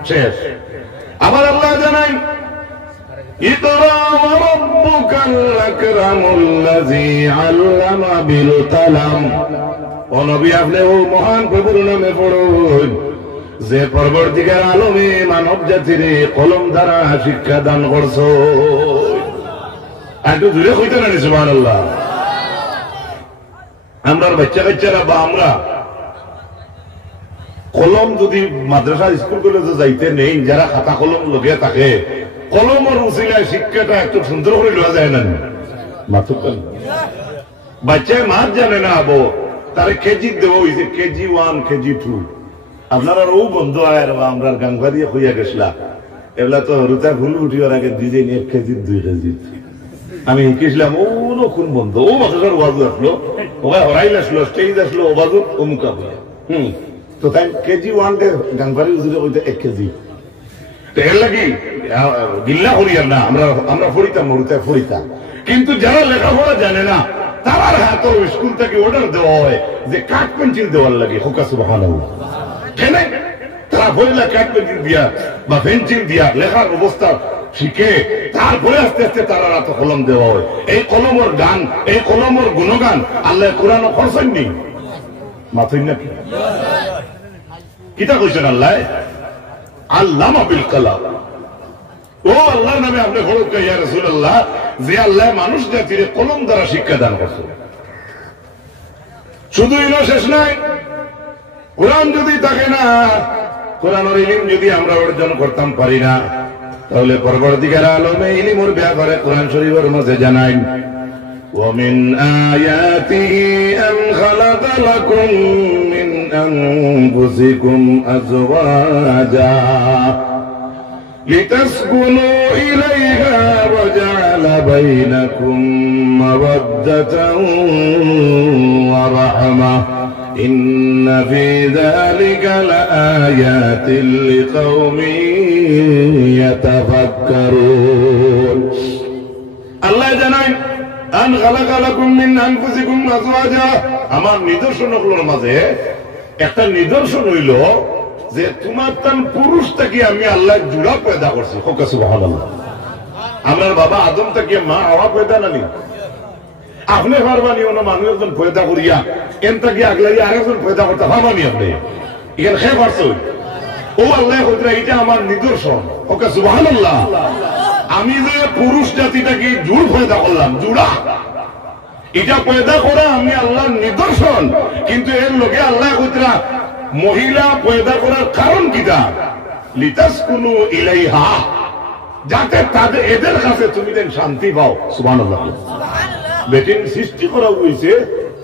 শেষ আবার আল্লাহ জানাই ইকরা ওয়া রাব্বুকাল আকরামুল্লাযী আল্লামা বিল কালাম ও নবী আপনি ও মহান প্রভুর নামে পড়ুন যে পরবর্তীকার আলমে মানব জাতির কলম দ্বারা শিক্ষা দান করছো একটু দূরে হইতে না সুবহানাল্লাহ। আমরা বাচ্চা কাচ্চারা বা আমরা কলম যদি মাদ্রাসা স্কুল কলেজে যাইতে নেই, যারা খাতা কলম লগে থাকে, কলমের উচিলায় শিক্ষাটা একটু সুন্দর করে লওয়া যায় না। মাত্র বাচ্চায় মাছ জানে না আবো, তারে কেজি দেওয়া হয়েছে, কেজি 1 কেজি 2। আপনারা ও বন্ধু আয় আমরা গাঙ্গারিয়া হইয়া গেছিলা, এগুলা তো রুতা ভুল উঠিবার আগে দিদিন 1 কেজি 2 কেজি। আমি শিখেছিলাম ও কোন বন্ধু, ও মাদ্রাসার ওয়াজু আসলো, ওরা হরাইল আসলো, স্টেজ আসলো, ওবাজু অমুকা বইয়া। তো তাই কেজি 1 গাঙ্গারি উজুরে ওইটা 1 কেজি। তো এর লাগি গিল্লা করিয়ার না, আমরা ফরিতাম মরুতে ফরিতাম। কিন্তু যারা লেখাপড়া জানে না, তার হাতে স্কুল থেকে অর্ডার দেওয়া হয় যে কাঠ পেন্সিল দেওয়ার লাগে। হুকা সুবহানাল্লাহ। কেন তারা বইলা কাঠ পেন্সিল দিয়া বা পেন্সিল দিয়া লেখার অবস্থা শিখে, তারপরে আস্তে আস্তে তারা রাতে কলম দেওয়া হয়। এই কলমের গান, এই কলমের গুণগান আল্লাহ কোরআন করছেন নি? মাথুই নাকি কিতা কইছেন আল্লাহ? আল্লামা বিল কালাম। ও আল্লাহর নামে আপনি বলুন ইয়া রাসূলুল্লাহ, যে আল্লাহ মানুষ জাতিরে কলম দ্বারা শিক্ষা দান করছে। শুধু ইনো শেষ নাই, কোরআন যদি থাকে না, কোরআনের ইলম যদি আমরা অর্জন করতাম পারি না, তাহলে পরবর্তীকার আলমে ইলমের ব্যাপারে কোরআন শরীফের মাঝে জানাই ومن آياته أن خلق لكم من أنفسكم أزواجا لتسكنوا إليها وجعل بينكم مودة ورحمة إن في ذلك لآيات لقوم يتفكرون. الله জানায় আন খালাকা লাকুম মিন আনফুসিকুম আজওয়াজা, আমার নিদর্শনগুলোর মাঝে একটা নিদর্শন হইল যে তোমার তান পুরুষ থেকে আমি আল্লাহ জোড়া পয়দা করছি। হুকা সুবহানাল্লাহ। আমার বাবা আদম থেকে মা হাওয়া পয়দা নানি, আপনি পারবানি অন্য মানুষ একজন পয়দা করিয়া এন থেকে আগলাই আরেকজন পয়দা করতে পারবানি আপনি? এখানে খেয়ে পারছো? ও আল্লাহ কইরা এটা আমার নিদর্শন। হুকা সুবহানাল্লাহ। আমি যে পুরুষ জাতিটাকে জোড় পয়দা করলাম, জোড়া, এটা পয়দা করা আমি আল্লাহর নিদর্শন। কিন্তু এর লোকে আল্লাহ কইরা মহিলা পয়দা করার কারণ কিটা? লিতাসকুনু ইলাইহা, যাতে তাদের এদের কাছে তুমি দেন শান্তি পাও। সুবহানাল্লাহ। বেটিন সৃষ্টি করা হয়েছে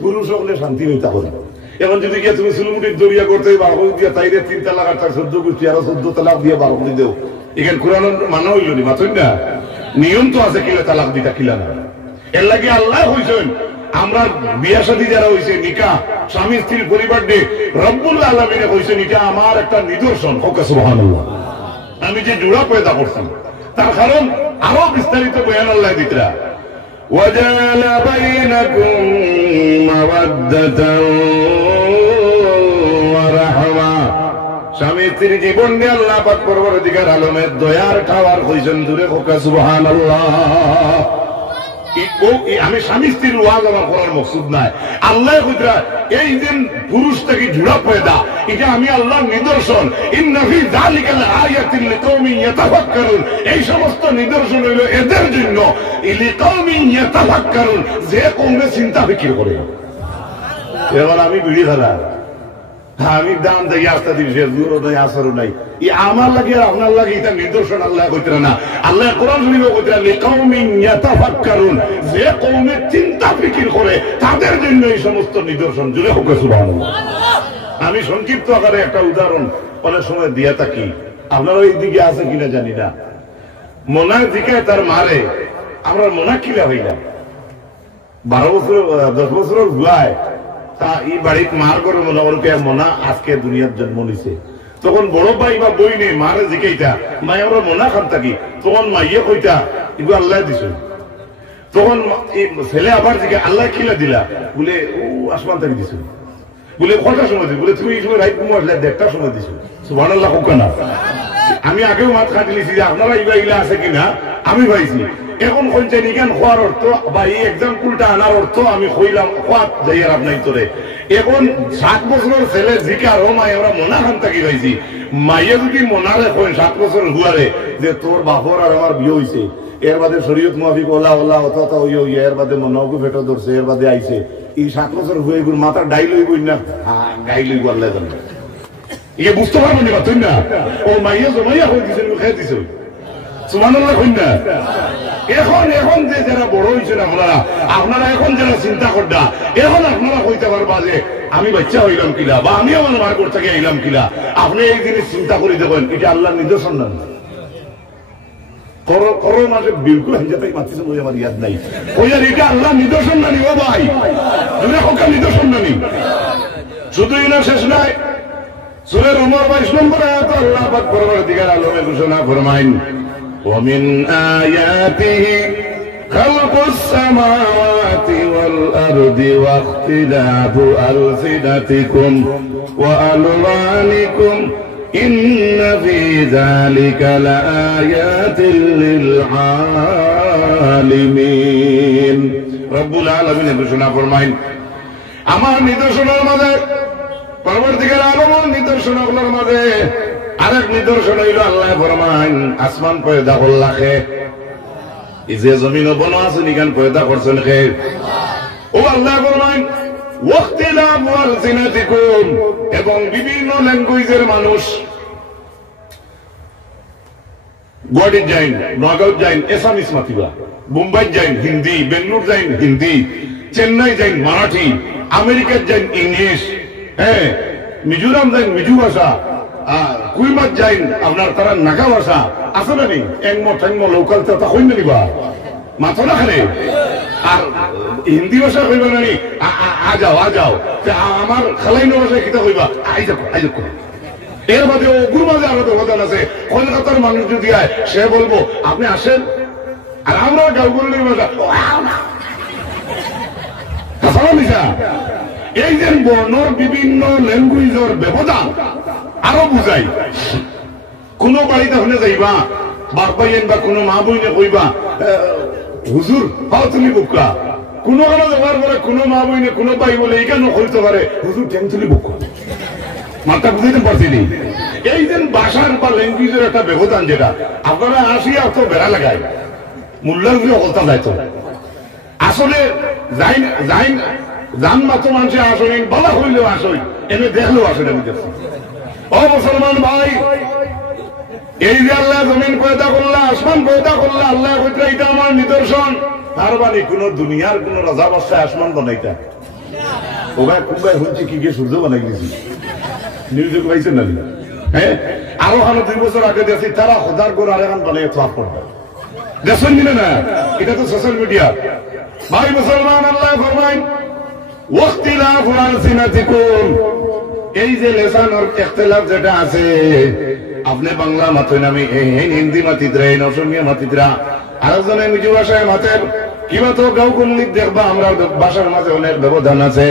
পুরুষ হলে শান্তি হইতা করে। এখন যদি গিয়ে তুমি সুলুমুটির দরিয়া করতে বারো দিয়ে তাইরে 3 তালাক আর 14 গোষ্ঠী আরো 14 তালাক দিয়ে 12 কোটি দেও, এখানে কোরআন মানা হইল নি? মাথুন না, নিয়ম তো আছে কিলা তালাক দিতা কিলা না। এর লাগে আল্লাহ হইছেন আমরা বিয়া শাদী যারা হইছে নিকাহ স্বামী স্ত্রীর পরিবার দিয়ে রব্বুল আলামিনে কইছেন এটা আমার একটা নিদর্শন। হুকা সুবহানাল্লাহ। আমি যে জোড়া পয়দা করছি তার কারণ আরো বিস্তারিত বয়ান আল্লাহ দিতরা وجعل بينكم مودة ورحمة। স্বামী স্ত্রীর জীবন নিয়ে আল্লাহ পাক পরবর্তীকার আলমের দয়ার খাওয়ার কইছেন দূরে। হুকা সুবহানাল্লাহ। আমি স্বামী স্ত্রীর ওয়াজ আমার করার মকসুদ নাই। আল্লাহ কইরা এই দিন পুরুষ থেকে জোড়া পয়দা, এটা আমি আল্লাহর নিদর্শন। ইন্না ফি যালিকা লাআয়াতিন লিকাওমিন ইয়াতাফাক্কারুন। এই সমস্ত নিদর্শন হইল এদের জন্য, লিকাওমিন ইয়াতাফাক্কারুন, যে কওমে চিন্তা ফিকির করে। এবার আমি বিড়ি খারা, আমি দাম দেই আস্তা দিই, দূর নাই আসরও নাই, আমার লাগে আপনার লাগে এটা নিদর্শন আল্লাহ কইতরা না। আল্লাহ কোরআন শরীফে কইতরা লিকাওমিন ইয়াতাফাক্কারুন, যে কওমে চিন্তা ফিকির করে তাদের জন্য এই সমস্ত নিদর্শন। জুড়ে হোক সুবহানাল্লাহ। আমি সংক্ষিপ্ত আকারে একটা উদাহরণ অনেক সময় দিয়া থাকি, আপনারা এই দিকে আছে কিনা জানি না। মোনা জিকায় তার মারে, আমরা মোনা কিলা হইলাম 12 বছর 10 বছরের ভুয়ায় তা এই বাড়ির মার করে মনে করতে মোনা আজকে দুনিয়ার জন্ম নিছে। তখন বড় ভাই বা বই নেই মারে জিকাইতা মাই আমরা মোনা খান থাকি, তখন মাইয়ে কইতা এগুলো আল্লাহ দিছ। তখন ছেলে আবার জিকে আল্লাহ খিলা দিলা বলে ও আসমান থেকে দিছ, বলে কটার সময় দিস, বলে তুমি এই সময় রাইট ঘুমো আসলে 1টার সময় দিছ। সুবহানাল্লাহ। হোক না, আমি আগেও মাত খাটি লিছি যে আপনারা ইবা ইলা আছে কিনা আমি পাইছি। এখন কইছেন ইখান খোয়ার অর্থ বা এই এক্সাম্পলটা আনার অর্থ আমি কইলাম খোয়াত যাই আর আপনার তোরে। এখন 7 বছরের ছেলে জিকার ও মাই আমরা মনা খান থাকি পাইছি। মাইয়ে যদি মনারে কইন 7 বছর হুয়ারে যে তোর বাপর আর আমার বিয়ে হইছে, এর বাদে শরীয়ত মুআফিক ওলা ওলা অত এর বাদে মনকে ফেটো ধরছে, এর বাদে আইছে এই 7 বছর হয়ে গুর মাথা ডাই লইব না, গাই লইব আল্লাহ জানে। ইয়ে বুঝতে পারবো না তুই না ও মাইয়া জমাইয়া হয়ে দিছে খেয়ে দিছে সুবহানাল্লাহ কইন না। এখন যে যারা বড় হয়েছেন আপনারা এখন যারা চিন্তা করডা, এখন আপনারা কইতে পারবা যে আমি বাচ্চা হইলাম কিলা বা আমি আমার মার ঘর থেকে আইলাম কিলা। আপনি এই জিনিস চিন্তা করে দেখেন, এটা আল্লাহর নিদর্শন না। করো মাসে বিলকুল হিজাতাই মাতিছে বলে আমার ইয়াদ নাই। ওই আর এটা আল্লাহর নিদর্শন না নি ও ভাই, দুনিয়া হোক নিদর্শন না নি। শুধুই না শেষ নাই, সূরা উমর 22 নম্বর আয়াত আল্লাহ পাক পরবর্তীকার আলমে ঘোষণা ফরমাইন, ومن آياته خلق السماوات والأرض واختلاف ألسنتكم وألوانكم إن في ذلك لآيات للعالمين। رب العالمين ঘোষণা ফরমাইন, আমার নিদর্শনের মাঝে পরবর্তীকার আলমের নিদর্শনগুলোর মাঝে আরেক নিদর্শন হইল আল্লাহ ফরমান আসমান পয়দা করলা খে, এই যে জমিন বন আছে নিগান পয়দা করছেন খে। ও আল্লাহ ফরমান ওয়াখতিলাফু আলসিনাতিকুম, এবং বিভিন্ন ল্যাঙ্গুয়েজের মানুষ গুয়াহাটির যাইন, নগাঁও যাইন এসামিস মাতিবা, মুম্বাই যাইন হিন্দি, বেঙ্গলোর যাইন হিন্দি, চেন্নাই যাইন মারাঠি, আমেরিকার যাইন ইংলিশ, হ্যাঁ মিজোরাম যাইন মিজু ভাষা, কুইমাত যাইন আপনার তারা নাগা ভাষা আছে না নেই, একমো ঠেংমো লোকাল তা হইন নিবা মাথা না খানে। আর হিন্দি ভাষা কইবা না নি আ যাও আমার খালাইনো ভাষায় কিতা কইবা আই দেখো। এর মাঝে ওগুর মাঝে আরো ব্যবধান আছে। কলকাতার মানুষ যদি আয় সে বলবো আপনি আসেন, আর আমরা গাঁওগুলির ভাষা এই যে বর্ণর বিভিন্ন ল্যাঙ্গুয়েজের ব্যবধান আরো বুঝাই। কোন বাড়িতে হলে যাইবা বাপ ভাইয়েন বা কোনো মা বইনে কইবা হুজুর হাও তুলি বুকা, কোনো কারো যাওয়ার পরে কোনো মা বইনে কোনো ভাই বলে এই কেন কইতে পারে হুজুর ঠ্যাং তুলি বুকা, মাথা বুঝাইতে পারছিনি। এই যে ভাষার বা ল্যাঙ্গুয়েজের একটা ব্যবধান যেটা আপনারা আসিয়া তো বেড়া লাগায় মূল্যায়ন অকলতা যাইতো আসলে জান মাত্র মানুষে আসেন বলা হইলেও আসই এনে দেখলেও আসেন। আমি দেখছি ও মুসলমান ভাই, এই যে আল্লাহ জমিন পয়দা করলা আসমান পয়দা করলা আল্লাহ কইতে এটা আমার নিদর্শন। তার মানে কোন দুনিয়ার কোন রাজা বাদশাহ আসমান বানাইতা ওভাবে কুম্বাই হচ্ছে কি গিয়ে সূর্য বানাই গেছি নিউজে পাইছেন না? হ্যাঁ আরো 2 বছর আগে দেখছি তারা খোদার করে আরেকান বানাই ফ্লাপ করবে দেখছেন কিনা না? এটা তো সোশ্যাল মিডিয়া। ভাই মুসলমান আল্লাহ ফরমায় ওয়াখতিলাফু আলসিনাতিকুম, এই যে লেসানের ইখতিলাফ যেটা আছে আপনি বাংলা মাতেন, আমি হিন্দি মাতিদ্রা, অসমীয়া মাতিদ্রা, আরেকজনে মিজু ভাষায় মাতেন, কিবা তো গাঁও কোন লিখ দেখবা আমরা ভাষার মাঝে অনেক ব্যবধান আছে।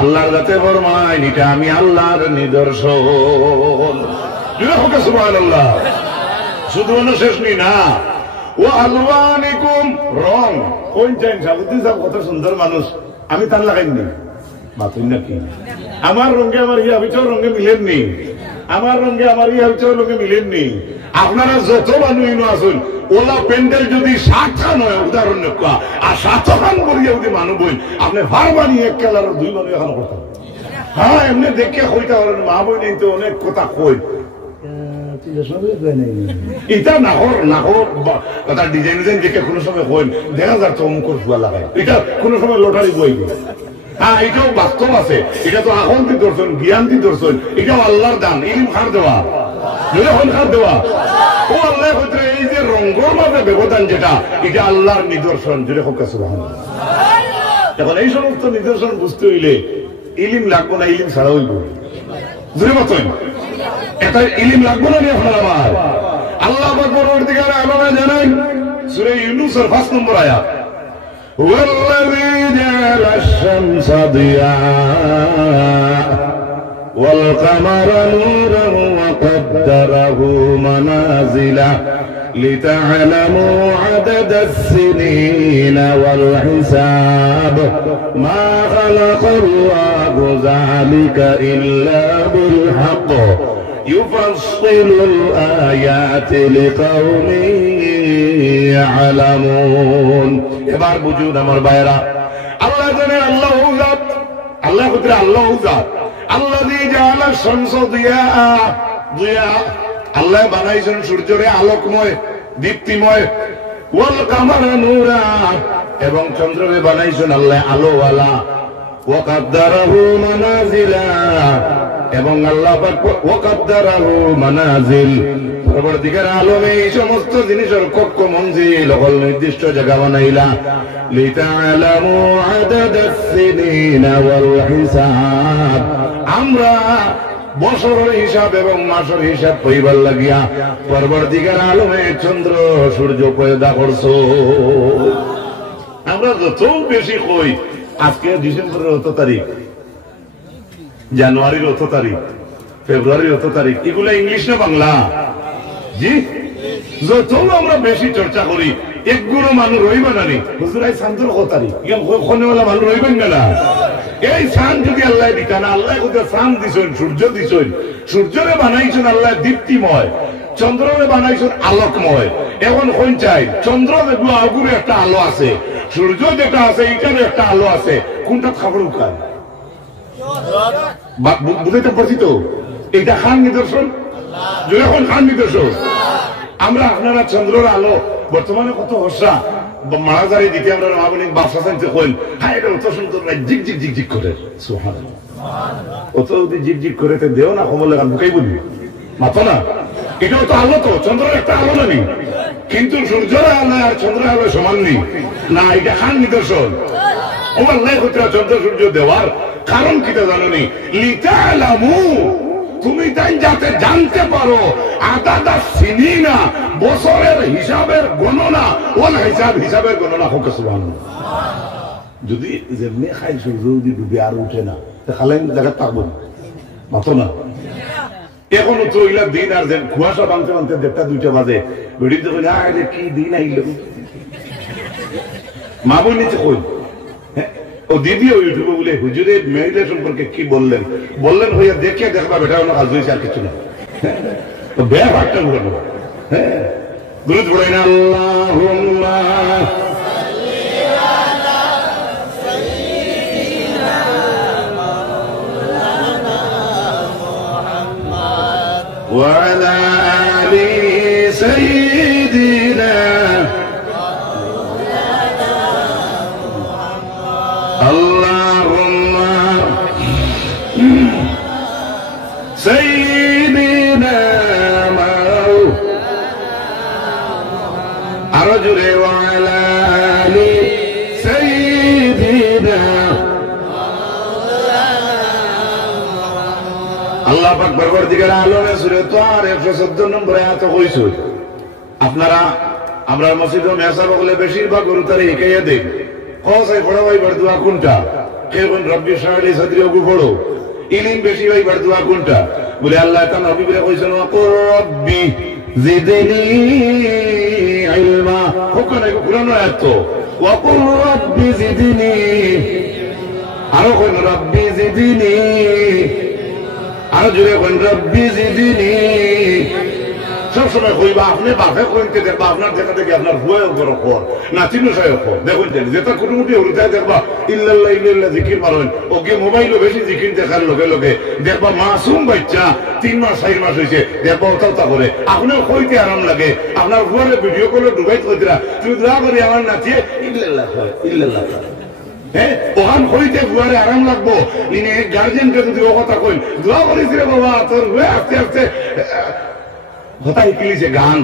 আল্লাহর কাছে ফরমায় এটা আমি আল্লাহর নিদর্শন। সুবহানাল্লাহ। শুধু শেষ নি না, ও আলওয়ানিকুম রং কোন চাইন সাবুদ্দিন সাহেব কত সুন্দর মানুষ, আমি তার লাগাইনি মাতুন নাকি আমার রঙে আমার ইয়া ভিতর রঙে মিলেননি, আমার রঙে আমার ইয়া ভিতর রঙে মিলেননি। আপনারা যত মানুষ আসুন ওলা প্যান্ডেল যদি 7টা নয় উদাহরণ আর 7 খান করিয়া যদি মানুষ বই আপনি ভার বানিয়ে 1 কালার 2 মানুষ এখন করতাম। হ্যাঁ এমনি দেখে কইতে পারেন মা বই নেই তো অনেক কথা কই এটা নাহর কথা ডিজাইন দেখে কোনো সময় কইন দেখা যাচ্ছে অমুকর ফুয়া লাগায়, এটা কোনো সময় লটারি বই। হ্যাঁ এটাও বাস্তব আছে, এটা তো এখন দি দর্শন জ্ঞান দি দর্শন, এটাও আল্লাহর দান, ইলম খার দেওয়া খার দেওয়া। ও আল্লাহ হইতে এই যে রঙ্গর মাঝে ব্যবধান যেটা এটা আল্লাহর নিদর্শন, যেটা হোক সুবহানাল্লাহ। এখন এই সমস্ত নিদর্শন বুঝতে হইলে ইলিম লাগবো না, ইলিম ছাড়া হইব বুঝতে পারছেন? এটা ইলিম লাগবো না এখন আমার আল্লাহ পরবর্তীকালে আলোচনা জানাই সূরা ইউনূসের 5 নম্বর আয়াত, ওয়াল্লাযী জাআলা আশ-শামসা দিয়া ওয়াল কামারা নূরান ওয়া قدره منازل لتعلموا عدد السنين والحساب ما خلق الله ذلك إلا بالحق يفصل الآيات لقوم يعلمون এবার বুঝুন আমার ভাইরা আল্লাহ জানেন আল্লাহ জাত আল্লাহ কত আল্লাহ জাত আল্লাযী জাআলা শামসা দিয়া আল্লাহ বানাইছেন সূর্যরে আলোকময় দীপ্তিময় ওয়াল কামারা নূরা এবং চন্দ্রকে বানাইছেন আল্লাহ আলোওয়ালা ওয়া কাদ্দারাহু মানাজিলা এবং আল্লাহ পাক ওয়া কাদ্দারাহু মানাজিল পরবর্তীকার আলমে এই সমস্ত জিনিসের কক্ষ মঞ্জিল হল নির্দিষ্ট জায়গা বানাইলা লিতাআলামু আদাদাস সিনিনা ওয়াল হিসাব আমরা বছরের হিসাব এবং মাসের হিসাব কইবার লাগিয়া পরবর্তীকার আলমে চন্দ্র সূর্য পয়দা করছো আমরা যত বেশি কই আজকে ডিসেম্বরের 8 তারিখ জানুয়ারির 8 তারিখ ফেব্রুয়ারির 8 তারিখ এগুলো ইংলিশ না বাংলা জি যত আমরা বেশি চর্চা করি একগুলো মানুষ রইবা না নি হুজুর এই শান্তর 8 তারিখ ওখানেওয়ালা মানুষ রইবেন না এই সান যদি আল্লাহ দিতেন আল্লাহ কোথায় সান দিছেন সূর্য দিছেন সূর্যরে বানাইছেন আল্লাহ দীপ্তিময় চন্দ্ররে বানাইছেন আলোকময় এখন কোন চাই চন্দ্র দেখবো আগুরে একটা আলো আছে সূর্য যেটা আছে এখানে একটা আলো আছে কোনটা খাবার উঠায় বুঝতে পারছি তো এটা খান নিদর্শন যখন খান নিদর্শন আমরা আপনারা চন্দ্রের আলো বর্তমানে কত হর্ষা মারাজারি দিতে আমরা মহাবনী বাসা চাইতে কইন হ্যাঁ এটা অত সুন্দর জিক জিক জিক জিক করে সুবহানাল্লাহ অত যদি জিক জিক করে দেও না কমল লাগান বুকাই বলবি মাথা না এটাও তো আলো তো চন্দ্রের একটা আলো নেই কিন্তু সূর্যের আলো আর চন্দ্রের আলো সমান নেই না এটা খান নিদর্শন ও আল্লাহ হতে চন্দ্র সূর্য দেওয়ার কারণ কিটা জানো নি লিতালামু তুমি তাই যাতে জানতে পারো আদাদা সিনিনা বছরের হিসাবের গণনা ওল হিসাবের গণনা হোক সুবহানাল্লাহ যদি যেমনি খাই সূর্য যদি ডুবে আর উঠে না খালেন জায়গা থাকবো মাতো না এখনো তো ইলা দিন আর যেন কুয়াশা বানতে বানতে 1:30-2টা বাজে বেড়ি তো কি দিন আইল মা বোন নিচে কই ও দিদি ও ইউটিউবে বলে হুজুরের মেয়েদের সম্পর্কে কি বললেন হইয়া দেখে দেখবা বেটা অন্য কাজ হয়েছে আর কিছু না তো বেয়া ভাগটা ঘুরানো হ্যাঁ দুরূদ পড়াই না আল্লাহুম্মা সাল্লি আলা সাইয়্যিদিনা মাওলানা মুহাম্মদ ওয়া আলা আলি সাইয়্যিদিনা سيدنا أرجل وعلى آل سيدنا الله أكبر পরদিকের আলোরে সূরা তার 114 নম্বর আয়াতে কইছে আপনারা আমরা মসজিদে মেসাব বলে বেশিরভাগ গুরুতারে হিকাইয়া দেই কোসাই পড়াই বড়দুয়া কোনটা কেবন রব্বি শাহলি সদরি ওগু পড়ো ইলম বেশি ভাই বড়দুয়া কোনটা বলে আল্লাহ তাআলা নবীরে কইছেন ওয়াকুর রব্বি জিদনি ইলমা ওখানে কুরআন আয়াত তো ওয়াকুর রব্বি জিদনি আর কোন রব্বি জিদনি আর জুড়ে কোন রব্বি জিদনি সব সময় কইবা আপনি বাপে কইতে দেখবা আপনার দেখা দেখি আপনার হুয়াও বড় কর না চিনো সাহেব দেখুন যেটা কুটুমুটি হলুদায় দেখবা ইল্লাল্লাহ ইল্লাল্লাহ জিকির মারেন ওকে মোবাইলও বেশি জিকির দেখার লগে লগে দেখবা মাসুম বাচ্চা 3 মাস 4 মাস হয়েছে দেখবা ওটা করে আপনিও কইতে আরাম লাগে আপনার হুয়ারে ভিডিও কলে ডুবাই কইতরা তুমি দোয়া করে আমার নাচিয়ে ইল্লাল্লাহ ইল্লাল্লাহ হ্যাঁ ওখান হইতে হুয়ারে আরাম লাগবো ইনি গার্জেনকে যদি ও কথা কই দোয়া করিস রে বাবা তোর হুয়া আস্তে আস্তে হতাই কিলিছে গান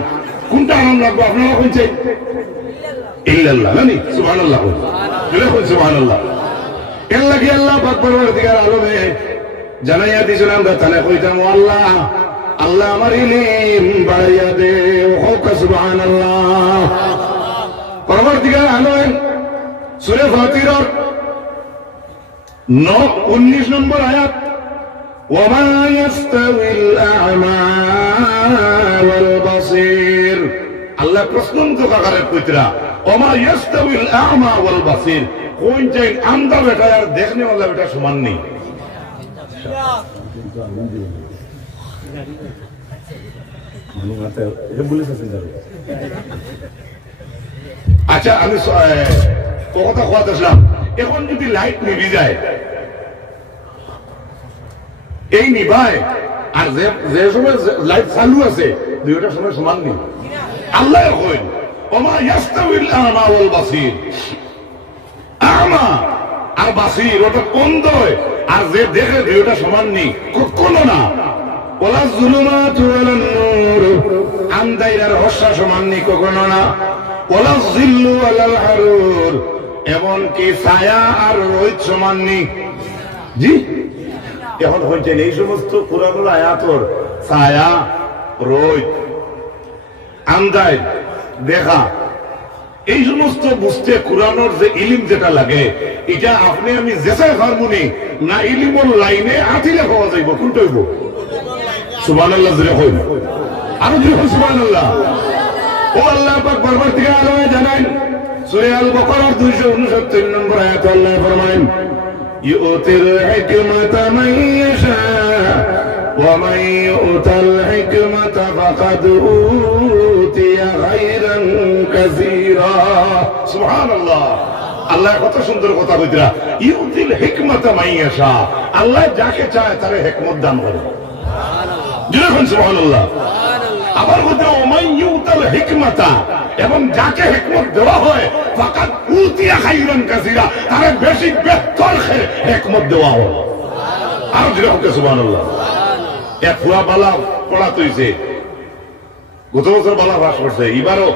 কোনটা আরাম লাগবো আপনারা কইছে ইল্লাল্লাহ জানি সুবহানাল্লাহ বলে সুবহানাল্লাহ কেন লাগি আল্লাহ পাক পরওয়ারদিগার আলমে জানাইয়া দিছেন আমরা তাহলে কইতাম আল্লাহ আল্লাহ আমার ইলম বাড়াইয়া দে হোক সুবহানাল্লাহ পরওয়ারদিগার আলমে সূরা ফাতিরার 19 নম্বর আয়াত وما يستوي الأعمى والبصير আল্লাহ প্রশ্নমুখী আকারের কইতরা ওমা ইয়াস্তাউল আ'মা ওয়াল বাসীর, কোন চাই আন্ধা বেটা আর দেখনে ওয়ালা বেটা সমান নেই। আচ্ছা আমি কথা আসলাম, এখন যদি লাইট নিভি যায়, এই নিভায় আর যে সময় লাইট চালু আছে দুইটার সময় সমান নেই। আল্লাহ কইন ওমা ইয়াস্তাউল আ'মা ওয়াল বাসীর, আ'মা আর বাসীর ওটা অন্ধ আর যে দেখে দুইটা সমান নেই, কখনো না। ওয়ালা যুলুমাতু ওয়ালান নূর, আন্ধার আর রহস্য সমান নেই, কখনো না। ওয়ালা যিল্লু ওয়ালাল হারুর, এমনকি ছায়া আর রোদ সমান নেই। জি এখন হচ্ছে এই সমস্ত কোরআনুল আয়াতর ছায়া, রোদ, আন্ধার দেখা, এই সমস্ত বুঝতে কোরআনের যে ইলিম যেটা লাগে, এটা আপনি আমি যেসাই হারমোনি না ইলিমর লাইনে আঠিলে পাওয়া যাইব। কোনটা হইব? সুবহানাল্লাহ জোরে কইন, আরো জোরে সুবহানাল্লাহ। ও আল্লাহ পাক বারবার থেকে আলোয় জানান, সূরা আল বাকারার 269 নম্বর আয়াতে আল্লাহ ফরমায়েন ইউতিল হিকমাতা মান ইয়াশা ওয়া মান ইউতাল হিকমাতা ফাকাদ উতিয়া খায়রান কাসীরা। সুবহানাল্লাহ, আল্লাহ কত সুন্দর কথা কইতরা, ইউতিল হিকমাতা মান ইয়াশা, আল্লাহ যাকে চায় তারে হিকমত দান করে। সুবহানাল্লাহ সুবহানাল্লাহ। আবার বলতে ওমান ইউতাল হিকমাতা, এবং যাকে হিকমত দেওয়া হয় ফাকাদ উতিয়া খায়রান কাসীরা, তারে বেশি বেহতর হিকমত দেওয়া হয়। আর জোরে হোক সুবহানাল্লাহ। এক ফুয়া বালা পড়া তৈছে, গত বছর বালা পাস করছে, এবারও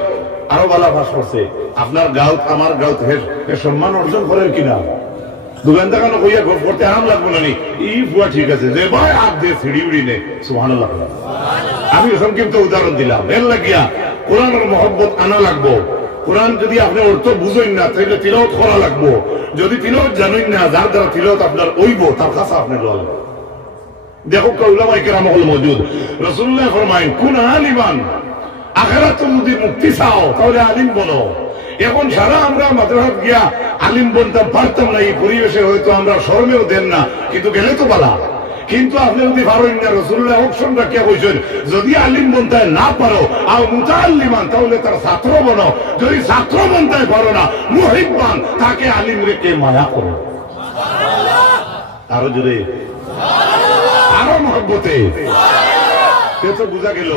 আরো বালা পাস করছে। আপনার গাঁত আমার গাঁত সম্মান অর্জন করেন কিনা? দোকান দেখানো কইয়া করতে আরাম লাগবে না। এই ফুয়া ঠিক আছে যে ভাই হাত দিয়ে ছিড়ি উড়ি নে, সুবহানাল্লাহ। আমি এখন কিন্তু উদাহরণ দিলাম, এর লাগিয়া কোরআনের মহব্বত আনা লাগবো। কোরআন যদি আপনি অর্থ বুঝেন না তাহলে তিলাওয়াত করা লাগবো। যদি তিলাওয়াত জানেন না, যার দ্বারা তিলাওয়াত আপনার ওইব, তার কাছে আপনি লল। দেখো উলামায়ে কেরাম হল মওজুদ, রাসূলুল্লাহ ফরমায়েন কুন আলিমান, আখিরাতে যদি মুক্তি চাও তাহলে আলিম বনো। এখন সারা আমরা মাদ্রাসাত গিয়া আলিম বনতে পারতাম না, এই পরিবেশে হয়তো আমরা শরমেও দেন না, কিন্তু গেলে তো বালা। কিন্তু আপনি যদি পারেন না, রাসূলুল্লাহ অপশন রাখিয়া কইছেন যদি আলিম বনতে না পারো আর মুতাআল্লিমান, তাহলে তার ছাত্র বনো। যদি ছাত্র বনতে পারো না, মুহিব্বান, তাকে আলিম রেখে মায়া করো। আরো জোরে, আরো মহব্বতে। সে তো বুঝা গেল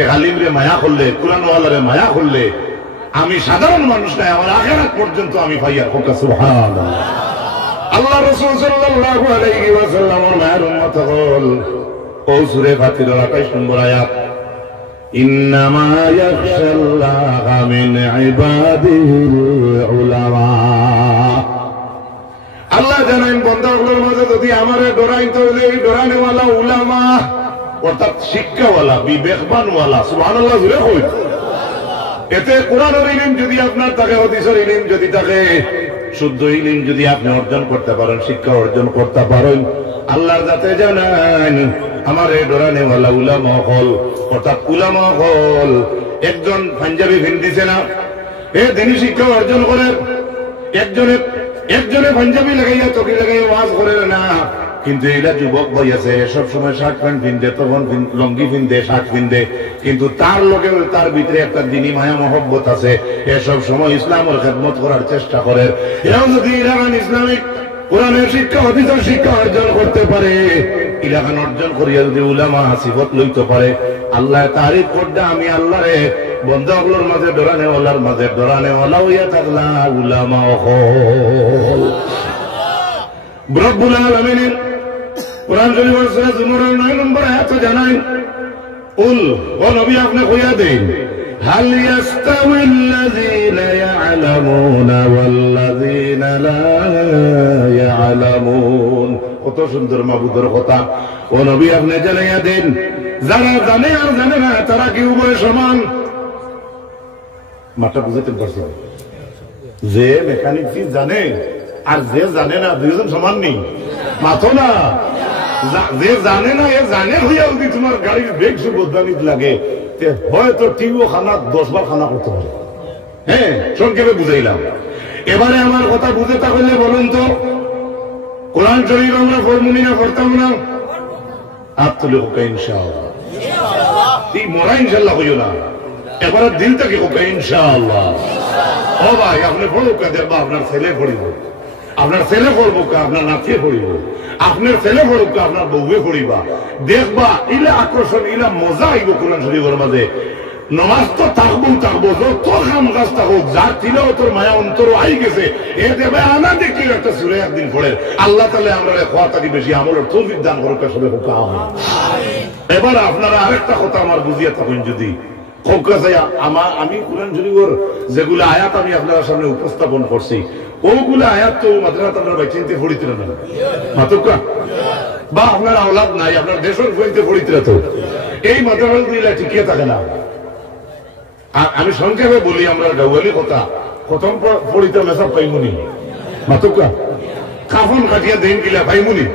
এক আলিম রে মায়া করলে, কোরআন ওয়ালারে মায়া করলে আমি সাধারণ মানুষ নাই, আমার আখিরাত পর্যন্ত আমি পাইয়া হোক। সুবহানাল্লাহ। আল্লাহ রাসূল সাল্লাল্লাহু আলাইহি ওয়াসাল্লামের মায়ের উম্মত হল ও সূরা ফাতিরের 28 নম্বর আয়াত, ইন্নামা ইয়াখশাল্লাহা মিন ইবাদিহিল উলামা। আল্লাহ জানেন বান্দাগুলোর মাঝে যদি আমারে ডরাই তাহলে এই ডরানেওয়ালা উলামা, অর্থাৎ শিক্ষাওয়ালা, বিবেকবানওয়ালা। সুবহানাল্লাহ জোরে কই। এতে কোরআনের ইলম যদি আপনার থাকে, হাদিসের ইলম যদি থাকে, শুদ্ধ ইলম যদি আপনি অর্জন করতে পারেন, শিক্ষা অর্জন করতে পারেন, আল্লাহর যাতে জানান আমার এই ডরানেওয়ালা উলামা হল, অর্থাৎ উলামা হল। একজন পাঞ্জাবি ভিন্দিছে না, এ দিনী শিক্ষা অর্জন করে, একজনে পাঞ্জাবি লাগাইয়া চকি লাগাইয়া ওয়াজ করে না, কিন্তু এরা যুবক ভাই আছে সব সময় শার্ট প্যান্ট পিনতে, তখন লঙ্গি পিনতে, শার্ট পিনতে, কিন্তু তার লোকের তার ভিতরে একটা দিনী মায়া মহব্বত আছে, এসব সময় ইসলামের খেদমত করার চেষ্টা করে। এরাও যদি ইরান ইসলামিক কোরআনের শিক্ষা, হাদিসের শিক্ষা অর্জন করতে পারে, ইলাকান অর্জন করিয়া যদি উলামা সিফত লইতে পারে, আল্লাহ তারিফ করতে আমি আল্লাহরে বন্দাগুলোর মাঝে ডরানেওয়ালার মাঝে ডরানেওয়ালা হইয়া থাকলা উলামা হল। রব্বুল আলামিন কোরআন শরীফের সূরা জুমারের 9 নম্বর আয়াতে জানান, কুল ও নবী আপনি কইয়া দেন, হাল ইয়াস্তাউিল্লাযীনা ইয়া'লামুনা ওয়াল্লাযীনা লা ইয়া'লামুন। কত সুন্দর মাবুদের কথা। ও নবী আপনি জানাইয়া দেন, যারা জানে আর জানে না তারা কি উভয় সমান? মাথা বুঝাতে পারছো? যে মেকানিক জানে আর যে জানে না দুইজন সমান নেই, মাথো না। যে জানে না এ জানে হইয়া যদি তোমার গাড়ির ব্রেক সু বদলানিত লাগে হয়তো টিভিও খানা 10 বার খানা করতে পারে। হ্যাঁ, সংক্ষেপে বুঝাইলাম। এবারে আমার কথা বুঝে থাকলে বলুন তো, কোরআন শরীফ আমরা পড়মুনি না পড়তাম না? হাত তুলে হোকা ইনশাআল্লাহ। এই মরা ইনশাআল্লাহ হইও না, এবারে দিল থেকে হোকা ইনশাআল্লাহ। ও ভাই, আপনি পড়ুক, দেখবা আপনার ছেলে পড়িব, আপনার ছেলে পড়বো কা আপনার নাতিয়ে পড়িব, আপনার ছেলে পড়ুক কা আপনার বউয়ে পড়িবা। দেখবা ইলা আকর্ষণ, ইলা মজা আইব কোরআন শরীফের মাঝে। নমাজ তো থাকবো যত কাম কাজ থাকুক, যার তিলাওয়াতের মায়া অন্তর আই গেছে এ দেবে আনা দেখি একটা সূরা একদিন পড়ে। আল্লাহ তাআলা আমরা খোয়া থাকি বেশি আমলের তৌফিক দান করুক সবে হোক আমিন। এবার আপনারা আরেকটা কথা আমার বুঝিয়ে থাকুন, যদি আমি কোরআন শরীফের যেগুলো আয়াত আমি আপনার সামনে উপস্থাপন করছি, ওগুলো আয়াত তো মাদ্রাসা আপনারা চিনতে পড়িতে না মাতুকা, বা আপনার আওলাদ নাই, আপনার দেশের বইতে পড়িতে তো এই মাদ্রাসা দিলে ঠিকই থাকে না। আমি সংক্ষেপে বলি, আমরা গাওয়ালি কথা প্রথম পড়িতে মেসাব পাইমুনি মাতুকা, কাফন কাটিয়া দেন কিলা পাইমুনি,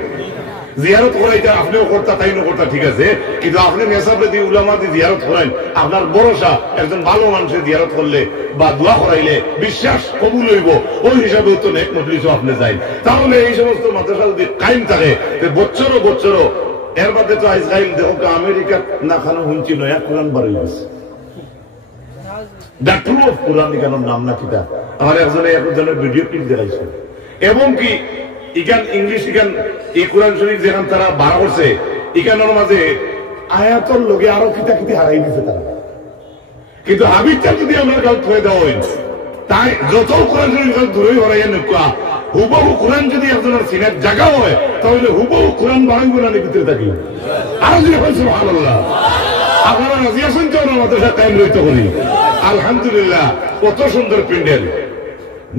জিয়ারত করাইতে আপনিও করতা তাইও করতা, ঠিক আছে, কিন্তু আপনি মেসাবে দিয়ে উলামা দিয়ে জিয়ারত করাইন, আপনার ভরসা একজন ভালো মানুষের জিয়ারত করলে বা দোয়া করাইলে বিশ্বাস কবুল হইব, ওই হিসাবে তো নেক মজলিসও আপনি যাই। তাহলে এই সমস্ত মাদ্রাসা যদি কায়েম থাকে বছরও এর মধ্যে তো ইসরায়েল দেখো আমেরিকা না খানো হুঁচি নয়া কোরআন বার হয়ে গেছে। ডাক্তার অফ কোরআন কেন নাম না কিতা আমার একজনের ভিডিও ক্লিপ দেখাইছে। এবং কি ইখান ইংলিশ, ইখান এই কোরআন শরীফ যেখান তারা বার করছে, ইখানের মাঝে আয়াতর লোকে আরো কিতা কিতি হারাই দিছে তারা। কিন্তু হাবিবটা যদি আমরা কাল থয়ে দেওয়া হয়, তাই যত কোরআন শরীফ দূরেই হরাইয়া নৌকা, হুবহু কোরআন যদি একজনের সিনের জায়গা হয়, তাহলে হুবহু কোরআন বাড়াইব না ভিতরে থাকি। আরো যদি হয়েছে সুবহানাল্লাহ, আপনারা রাজি আছেন তো? আমাদের সাথে কায়েম রইতে করি আলহামদুলিল্লাহ। কত সুন্দর প্যান্ডেল,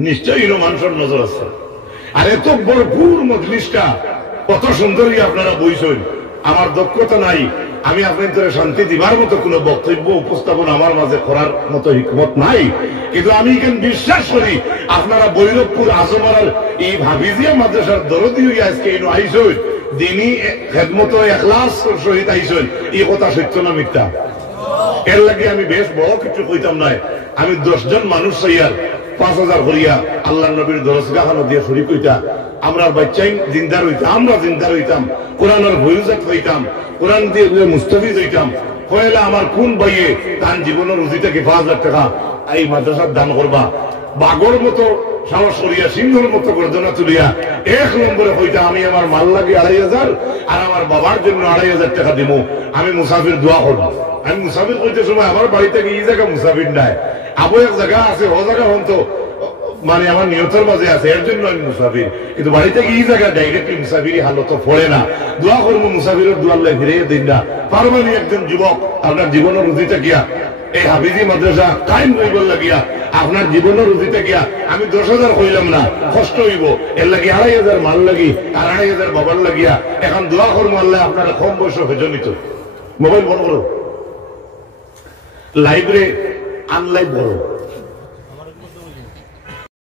নিশ্চয়ই মানুষের নজর আছে। আর এত ভরপুর মজলিসটা কত সুন্দরই আপনারা বইছেন। আমার দক্ষতা নাই, আমি আপনাদের শান্তি দিবার মতো কোন বক্তব্য উপস্থাপন আমার মাঝে করার মতো হিকমত নাই, কিন্তু আমি এখানে বিশ্বাস করি আপনারা বৈরবপুর আজমারার এই ভাবিজিয়া মাদ্রাসার দরদি হইয়া আজকে এই আইসন, দিনই খেদমত এখলাস সহিত আইসন, এই কথা সত্য না মিথ্যা? এর লাগে আমি বেশ বড় কিছু কইতাম নাই, আমি 10 জন মানুষ চাইয়ার 5000 করিয়া আল্লাহ নবীর দরজগাহ দিয়ে শরীক হইতা, আমরা বাচ্চাই জিন্দার হইতাম, আমরা জিন্দার হইতাম, কোরআনের ভয়ুজাত হইতাম, কোরআন দিয়ে মুস্তাফিজ হইতাম। কইলা আমার কোন ভাইয়ে তার জীবনের রুজি থেকে 5000 টাকা এই মাদ্রাসার দান করবা, বাগর মতো সাহস করিয়া সিংহর মতো গর্দনা তুলিয়া 1 নম্বরে হইতা আমি আমার মাল লাগে 2500 আর আমার বাবার জন্য 2500 টাকা দিব, আমি মুসাফির দোয়া করব। আমি মুসাফির করতে সময় আমার বাড়ি থেকে এই জায়গা মুসাফির নাই, আবু এক জায়গা আছে, ও জায়গা হন্ত মানে আমার নিয়তের মাঝে আছে, এর জন্য আমি মুসাফির। কিন্তু বাড়ি থেকে এই জায়গা ডাইরেক্টলি মুসাফিরি হালত পড়ে না, দোয়া করবো মুসাফিরের দোয়ার লাই ফিরে দিন না পারমানি। একজন যুবক আপনার জীবনের রুজিতে গিয়া এই হাফিজি মাদ্রাসা কায়েম হইবার লাগিয়া আপনার জীবনের রুজিতে গিয়া আমি 10,000 কইলাম না, কষ্ট হইব, এর লাগি 2500 মাল লাগি আর 2500 বাবার লাগিয়া এখন দোয়া করবো আল্লাহ আপনার কম বয়স ভেজনিত। মোবাইল বন্ধ করো, লাইব্রেরি আনলাইভ করো।